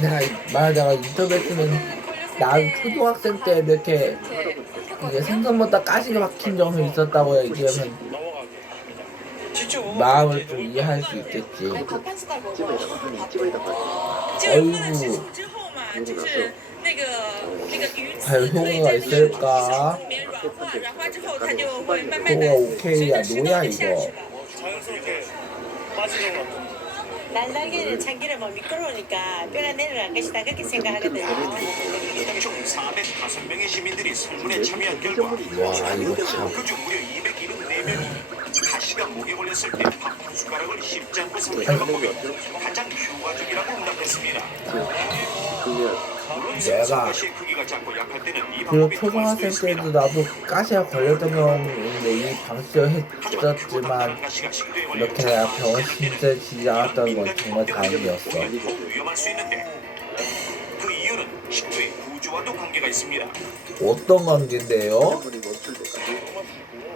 내가 말하다가 인터뷰했으면 난 초등학생 때 이렇게 이게 생선보다 가시가 박힌 경험이 있었다고 얘기하면 마음을 좀 이해할 수 있겠지. 밥 한 숟갈 먹어. 아이고 과연 효과가 있을까? 효과 오케이야 노야 이거. 날개는 참기름 뭐 미끄러우니까 뼈가 내려갈 것이다 그렇게 생각하거든요. 총 405명의 시민들이 설문에 참여한 결과 와 이거 참. 그중 무려 274명이 가시가 목에 걸렸을 때 밥 한 숟가락을 씹지 않고 삼키는 방법이 가장 효과적이라고 응답했습니다. 물론 내가 가시의 크기가 작고 약할 때는 이 그 방법이 초등학생 통할 수도 때도 있습니다. 나도 가시가 걸렸던 경우인데 이 방식을 하지만 했었지만 가시가 식도에 이렇게 걸려 내가 병원 신세지지 않았던 건 정말 다행이었어. 더 위험할 수 있는데 그 이유는 식도의 구조와도 관계가 있습니다. 어떤 관계인데요?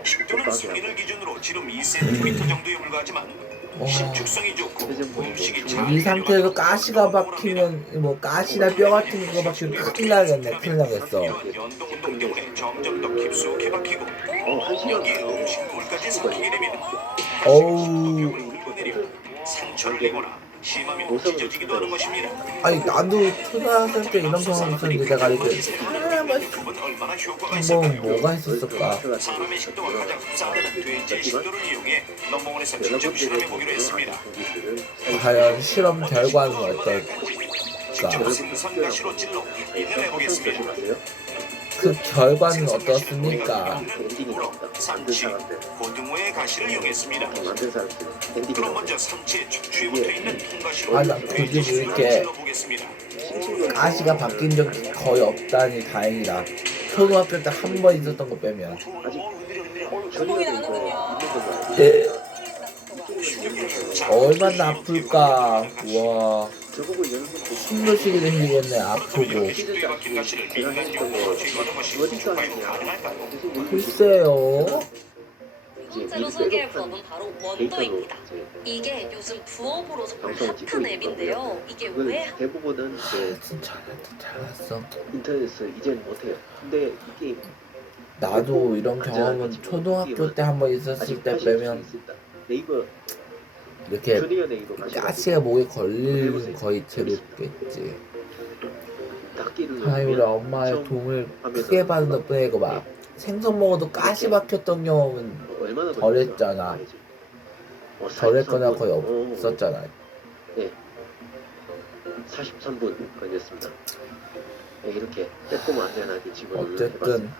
식도는 성인을 기준으로 지름 2cm 정도에 불과하지만 신축성이 좋고 음식이 잘 이 상태에서 가시가 박히면 뭐 가시나 뼈 같은 거 박히면 큰일 나겠네. 큰일 나겠어. 연동 운동 때문에 점점 더 깊숙이 박히고 여기에 음식물까지 섞이게 되면 어우. 상처를 심하면 찢어지기도 하는 것입니다. 아니 나도 초등학생 때 이런 경험 있었는데 내가 이렇게 사람을 얼마나 효과가 한번 뭐가 있었을까? 사람의 식도와 가장 흡사하는 돼지의 식도를 이용해 넘버원에서 직접 실험해 보기로 했습니다. 과연 실험 결과는 어떨까? 직접 생선 가시로 찔러 확인을 해보겠습니다. 그 결과는 어떻습니까? 삼치, 고등어의 가시를 이용했습니다. 그럼 먼저 삼치의 척추에 붙어있는 통가시로 아, 나 그게 왜 이렇게 찔러보겠습니다. 가시가 바뀐 적이 거의 없다니 다행이다. 초등학교 때 한 번 있었던 거 빼면. 구멍이 나는군요. 네. 얼마나 아플까. 우와. 저보고 연습 숨도 쉬게 생기겠네. 아프고. 식도에 박힌 가시를 인간용으로 제거하는 것이 과연 가능할까요? 글쎄요. 두 번째로 소개할 법은 바로 원더입니다. 이게 요즘 부업으로 정말 핫한 앱인데요. 이게 왜 대부분은 이제 진짜 잘났어. 인터넷에서 이제는 못해요. 근데 이게 나도 이런 경험은 초등학교 때 한 번 있었을 때 빼면 네이버 이렇게 주니어 네이버 가시가 목에 걸리는 거의 재밌겠지. 아이 우리 엄마의 도움을 크게 받은 덕분에 이거 막 생선 먹어도 가시 박혔던 경험은 덜했잖아. 덜했거나 거의 없었잖아. 네, 43분 걸렸습니다. 네, 이렇게 빼꼼 안전하게 집어넣는 어쨌든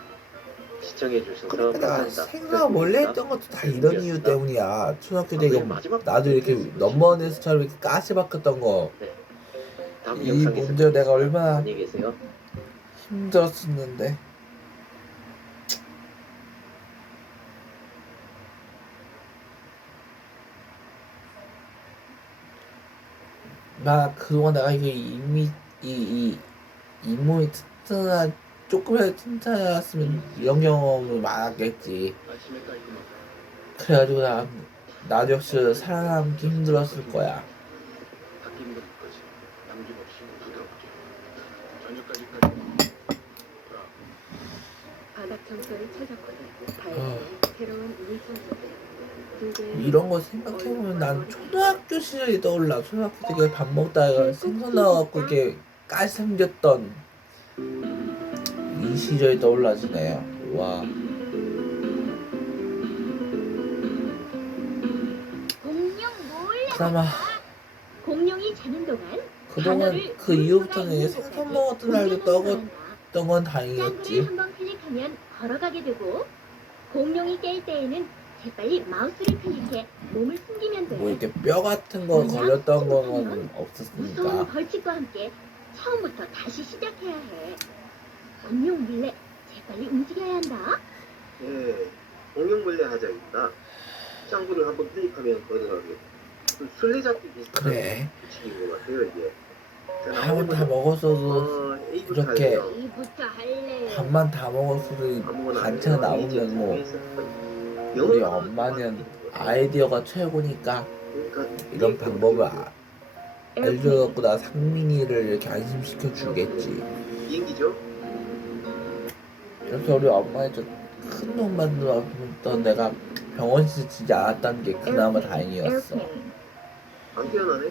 시청해 주셔서 내가 감사합니다. 생각 원래 했던 것도 다 이런 이유 때문이야. 초등학교 때 이거 나도 이렇게 넘버원에서처럼 이렇게 가시 박혔던 거. 다음 이 영상에서 문제 내가 얼마나 안녕히 계세요. 힘들었었는데. 나 그동안 내가 이게 이미 이 이모의 튼튼한 조금이라도 튼튼했으면 이런 경험을 많았겠지. 그래가지고 나 역시 살아남기 힘들었을 거야. 바닥 청소를 찾았거든. 다행히 새로운 물청소들. 이런 거 생각해보면 난 초등학교 시절이 떠올라. 초등학교 때 이렇게 밥 먹다가 생선 나와갖고 이렇게 가시 생겼던 이 시절이 떠올라지네요. 와. 공룡 몰래 그나마 공룡이 자는 동안 그동안 그 이후부터는 이제 생선 먹었던 날도 떠갔던 건 다행이었지. 한번 클릭하면 걸어가게 되고 공룡이 깰 때에는 재빨리 마우스를 클릭해 몸을 숨기면 돼. 뭐 이렇게 뼈 같은 거 걸렸던 거는 무서운 없었으니까. 벌칙과 함께 처음부터 다시 시작해야 해. 공룡 몰래 재빨리 움직여야 한다. 예, 공룡벌레 하자입니다. 짱구를 한번 클릭하면 걸어가게. 술래잡기 비슷한 그래. 규칙인 것 같아요 이게. 밥은 다 먹었어도 이렇게 이부터 할래. 밥만 다 먹었어도 반찬 나오면 뭐 우리 엄마는 아이디어가 최고니까 이런 방법을 알려갖고 나 상민이를 이렇게 안심시켜 주겠지. 비행기죠? 그래서 우리 엄마의 저 큰 돈 만들었던 내가 병원 쓰지 않았다는 게 그나마 다행이었어. 안 깨어나네?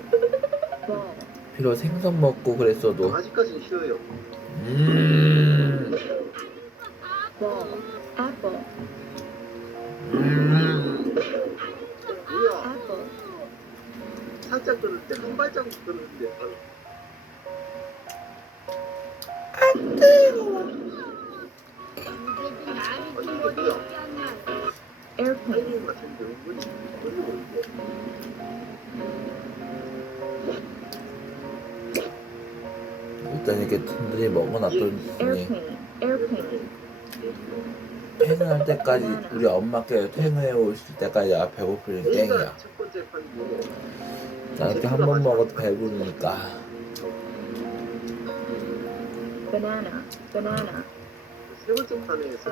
비록 생선 먹고 그랬어도 아직까지는 쉬어요. 뭐야? 살짝 끓는데 한 발자국 끓는데 안 뜨거워. 이게 뭐야? 타이밍 같은데 은근히 이게 일단 이렇게 든든히 먹어놨더니 퇴근할 때까지 우리 엄마께 퇴근해 오실 때까지 내가 배고프니 땡이야. 첫 번째 판이고 나 이렇게 한 번 먹어도 배부르니까. 세 번째 판에서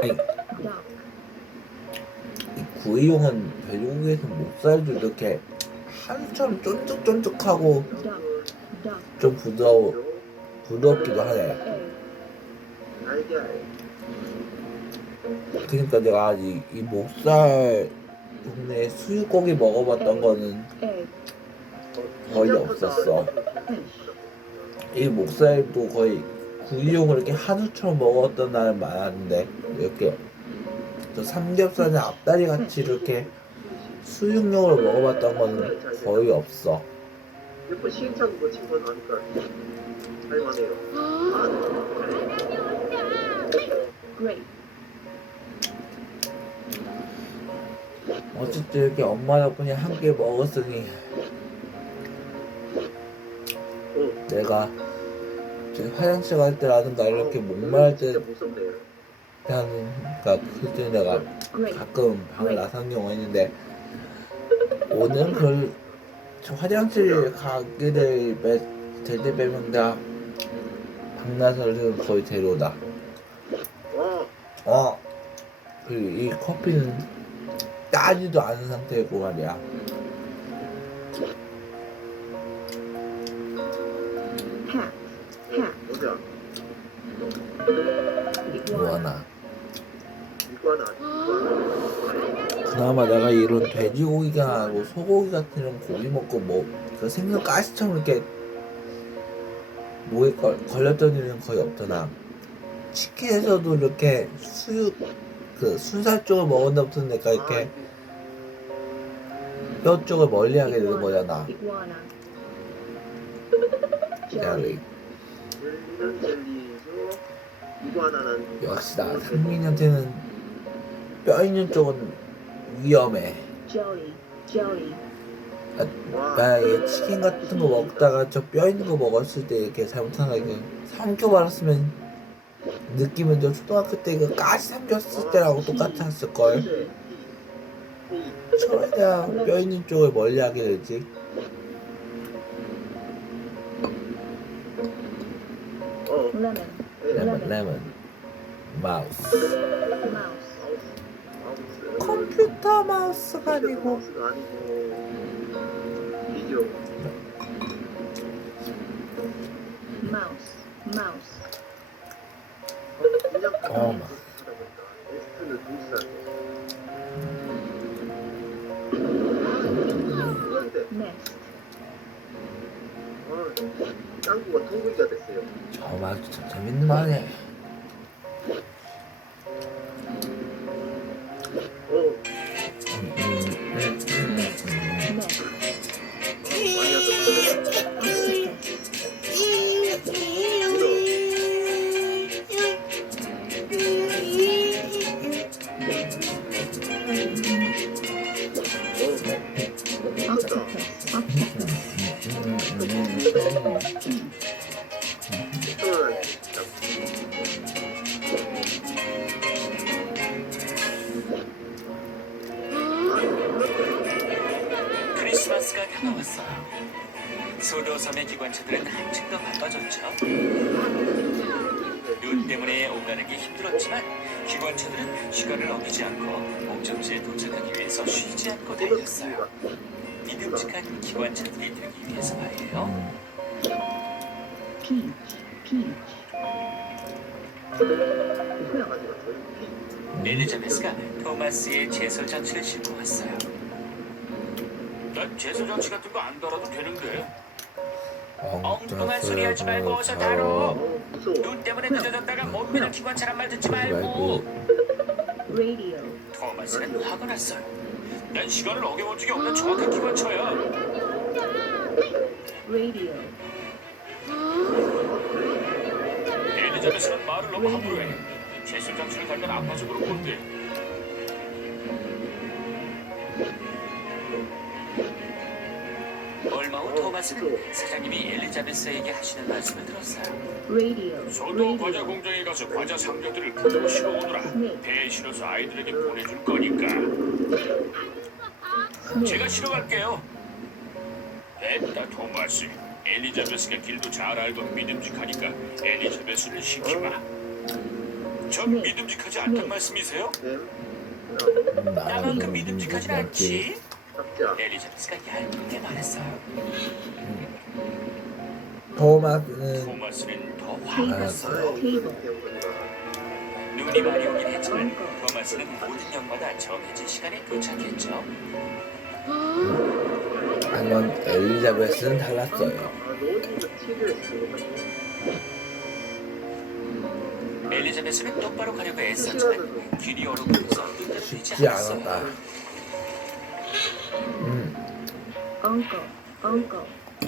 아니, 이 구이용은 돼지고기에서 목살도 이렇게 한처럼 쫀득쫀득하고 좀 부드럽기도 하네. 달걀. 그러니까 내가 아직 이 목살 동네 수육고기 먹어봤던 거는 거의 없었어. 이 목살도 거의 구이용을 이렇게 한우처럼 먹었던 날은 많았는데 이렇게 또 삼겹살이나 앞다리 같이 이렇게 수육용으로 먹어봤던 거는 거의 없어. 몇번 시행착오 거친 건 아니까 할만해요. 어쨌든 이렇게 엄마 덕분에 함께 먹었으니 내가 이제 화장실 갈 때라든가 이렇게 목마를 때 진짜 무섭네요. 그러니까 그때 내가 가끔 방을 나선 경우가 있는데 오늘 그걸 저 화장실 가게 될 때 빼면 다 방나선을 거의 데려오다. 그리고 이 커피는 따지도 않은 상태고 말이야. 보자. 뭐하나. 이거나. 그나마 내가 이런 돼지고기가 아니고 소고기 같은 이런 고기 먹고 그 생선 가시처럼 이렇게 목에 걸렸던 일은 거의 없더나. 치킨에서도 이렇게 수육 그 순살 쪽을 먹은다부터 내가 이렇게 뼈 쪽을 멀리하게 되는 거잖아. 젤리. 역시 나 상민이한테는 뼈 있는 쪽은 위험해. 만약에 치킨 같은 거 먹다가 저 뼈 있는 거 먹었을 때 이렇게 잘못하게 삼켜버렸으면 느낌은 저 초등학교 때 그 가시 삼켰을 때라고 똑같았을걸. 최대한 뼈 있는 쪽을 멀리하게 되지. 레몬 마우스. 컴퓨터 마우스가 아니고 비디오. 마우스. 에스트는 동산. 짱구가 통구이가 됐어요. 저 말 참 재밌는 말이네. 크리스마스가 다가왔어요. 소도섬의 기관차들은 한층 더 바빠졌죠. 눈 때문에 오가는 게 힘들었지만 기관차들은 시간을 어기지 않고 목적지에 도착하기 위해서 쉬지 않고 달렸어요. 믿음직한 기관차들이 되기 위해서 말이에요. 엘리자베스가 토마스의 제소장치를 싣고 왔어요. 난 제소장치 같은 거 안 달아도 되는데. 엉뚱한 소리 하지 말고 어서 다뤄. 눈 때문에 늦어졌다가 못 믿는 기관차란 말 듣지 말고. 토마스는 화가 났어요. 난 시간을 어겨본 적이 없는 정확한 기관차야. 엘리자베스는 말을 너무 함부로 해. 제소장치를 달면 아파적으로 본대. 얼마 후 토마스는 사장님이 엘리자베스에게 하시는 말씀을 들었어요. 소도 과자 공장에 가서 과자 상자들을 부르고 실어오느라 배에 실어서 아이들에게 보내줄 거니까. 제가 실어갈게요. 됐다 토마스. 엘리자베스가 길도 잘 알고 믿음직하니까 엘리자베스를 시키마. 전 믿음직하지 않단 말씀이세요? 나만큼 믿음직하진 않지. 엘리자베스가 얇게 말했어요. 토마스는 더 화가 났어요. 눈이 많이 오긴 했지만 토마스는 모든 역마다 정해진 시간에 도착했죠. 하지만 엘리자베스는 달랐어요. 엘리자베스는 똑바로 가려고 애썼지만 길이 얼어붙어서 뜻대로 되지 쉽지 않았어요. 않았다.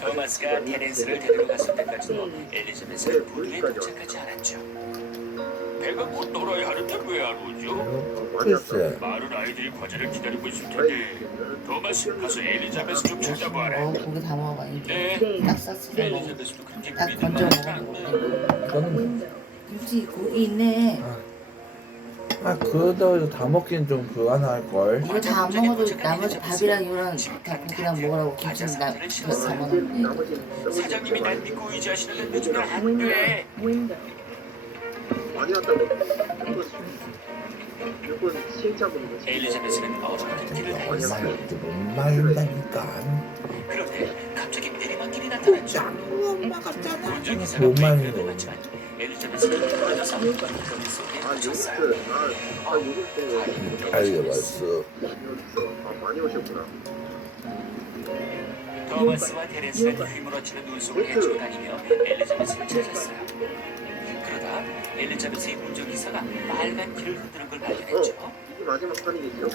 토마스가 테렌스를 데리러 갔을 때까지도 엘리자베스는 부두에 도착하지 않았죠. 배가 곧 놀아야 하는데 왜 안 오죠? 글쎄. 많은 아이들이 과자를 기다리고 있을 텐데 토마스 가서 엘리자베스 좀 찾아봐라. 고기 다 먹어봐. 네. 딱 쌌을 때 먹어. 엘리자베스도 그렇게 딱 믿는 건져 것 같진 않네. 이거는 굳이 고기 있네. 그래도 다 먹긴 좀 그거 하나 할 걸. 이거 다 안 먹어도 나머지 밥이랑 이거랑 다 고기랑 먹으라고 김치는 다 담아놓는데. 사장님이 날 믿고 의지하시는데 늦으면 안 돼. 많이 왔다고. 몇번 시행착오는 거지. 엘리자베스는 어저께 길을 다녔어요. 못 말린다니까. 그런데 갑자기 내리막길이 나타났죠. 엄마같잖아. 운전기사가 못 브레이크를 말린다. 밟았지만 엘리자베스는 떨어져서 거기 속에 갇혔어요. 요즘 알려봤어. 여기서 많이 오셨구나. 토마스와 테렌스는 휘몰아치는 눈속을 헤치고 다니며 엘리자베스를 찾았어요. 그러다 엘리자베스의 운전기사가 빨간 길을 흔드는 걸 발견했죠. 이게 마지막 판이겠죠?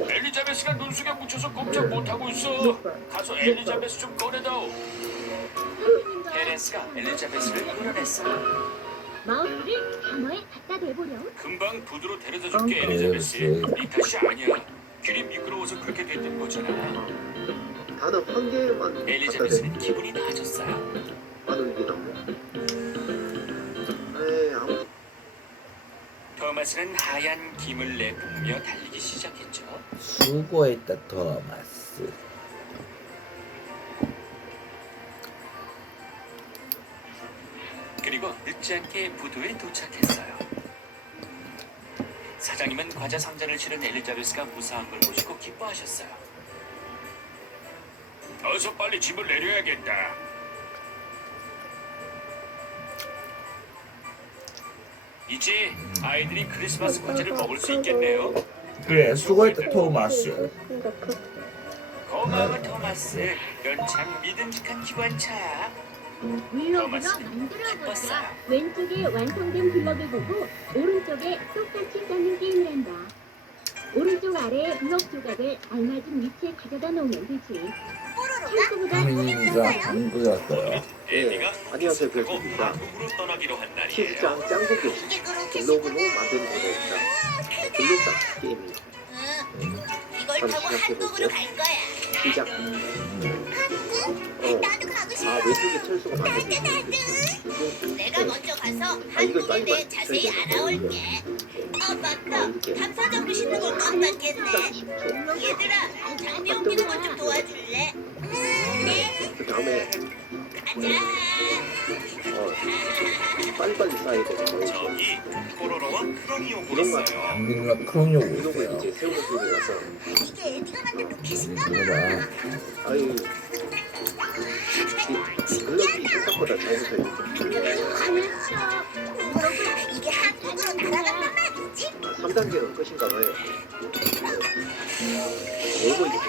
엘리자베스가 눈속에 묻혀서 꼼짝 못하고 있어. 가서 엘리자베스 좀 꺼내다오. 테렌스가 엘리자베스를 끌어냈어요. 마우스를 단어에 갖다 대보렴. 금방 부두로 데려다 줄게 엘리자베스. 네 탓이 아니야. 길이 미끄러워서 그렇게 됐던 거잖아. 단어 한 개만 엘리자베스는 기분이 나아졌어요. 안 울리나? 에이 아무. 토마스는 하얀 김을 내뿜으며 달리기 시작했죠. 수고했다 토마스. 그리고 늦지 않게 부두에 도착했어요. 사장님은 과자 상자를 실은 엘리자베스가 무사한 걸 보시고 기뻐하셨어요. 어서 빨리 짐을 내려야겠다. 이제 아이들이 크리스마스 과자를 먹을 수 있겠네요. 그래 수고했다 토마스. 고마워 토마스. 넌 참 믿음직한 기관차야. 블럭으로 만들어보자. 왼쪽에 완성된 블럭을 보고 오른쪽에 똑같이 쌓는 게임을 한다. 오른쪽 아래 블럭 조각을 알맞은 위치에 가져다 놓으면 되지. 민이가 안 그렸어요. 네, 안녕하세요 별입니다. 한국으로 떠나기로 한 날이에요. 키즈짱 짱구게 블로그로 만드는 거입니다. 블로그 게임입니다. 이걸 타고 한국으로 갈 거야. 시작. 나도 가고 싶어. 왼쪽에 철수가 만들고 있고. 내가 먼저 가서 이걸 한국에 빨리 대해 빨리 자세히 저희가 알아올게. 맞다. 탐사정도 싣는 걸 깜빡했네. 10초. 얘들아, 장비 옮기는 것 좀 도와줄래? 네. 그 다음에 가자. 빨리빨리 쌓아야 돼. 저기 뽀로로와 크롱이 오고 이런 거 있어요. 민이가 크롱이 오고 블로그에 있어요. 이제 세우는 소리라서 이게 에디가 만든 로켓인가 봐. 이거봐. 아유 블로그이 생각보다 잘 붙어요. 이게 한국으로 날아간단 말이지? 3단계는 끝인가 봐요. 얼굴 이렇게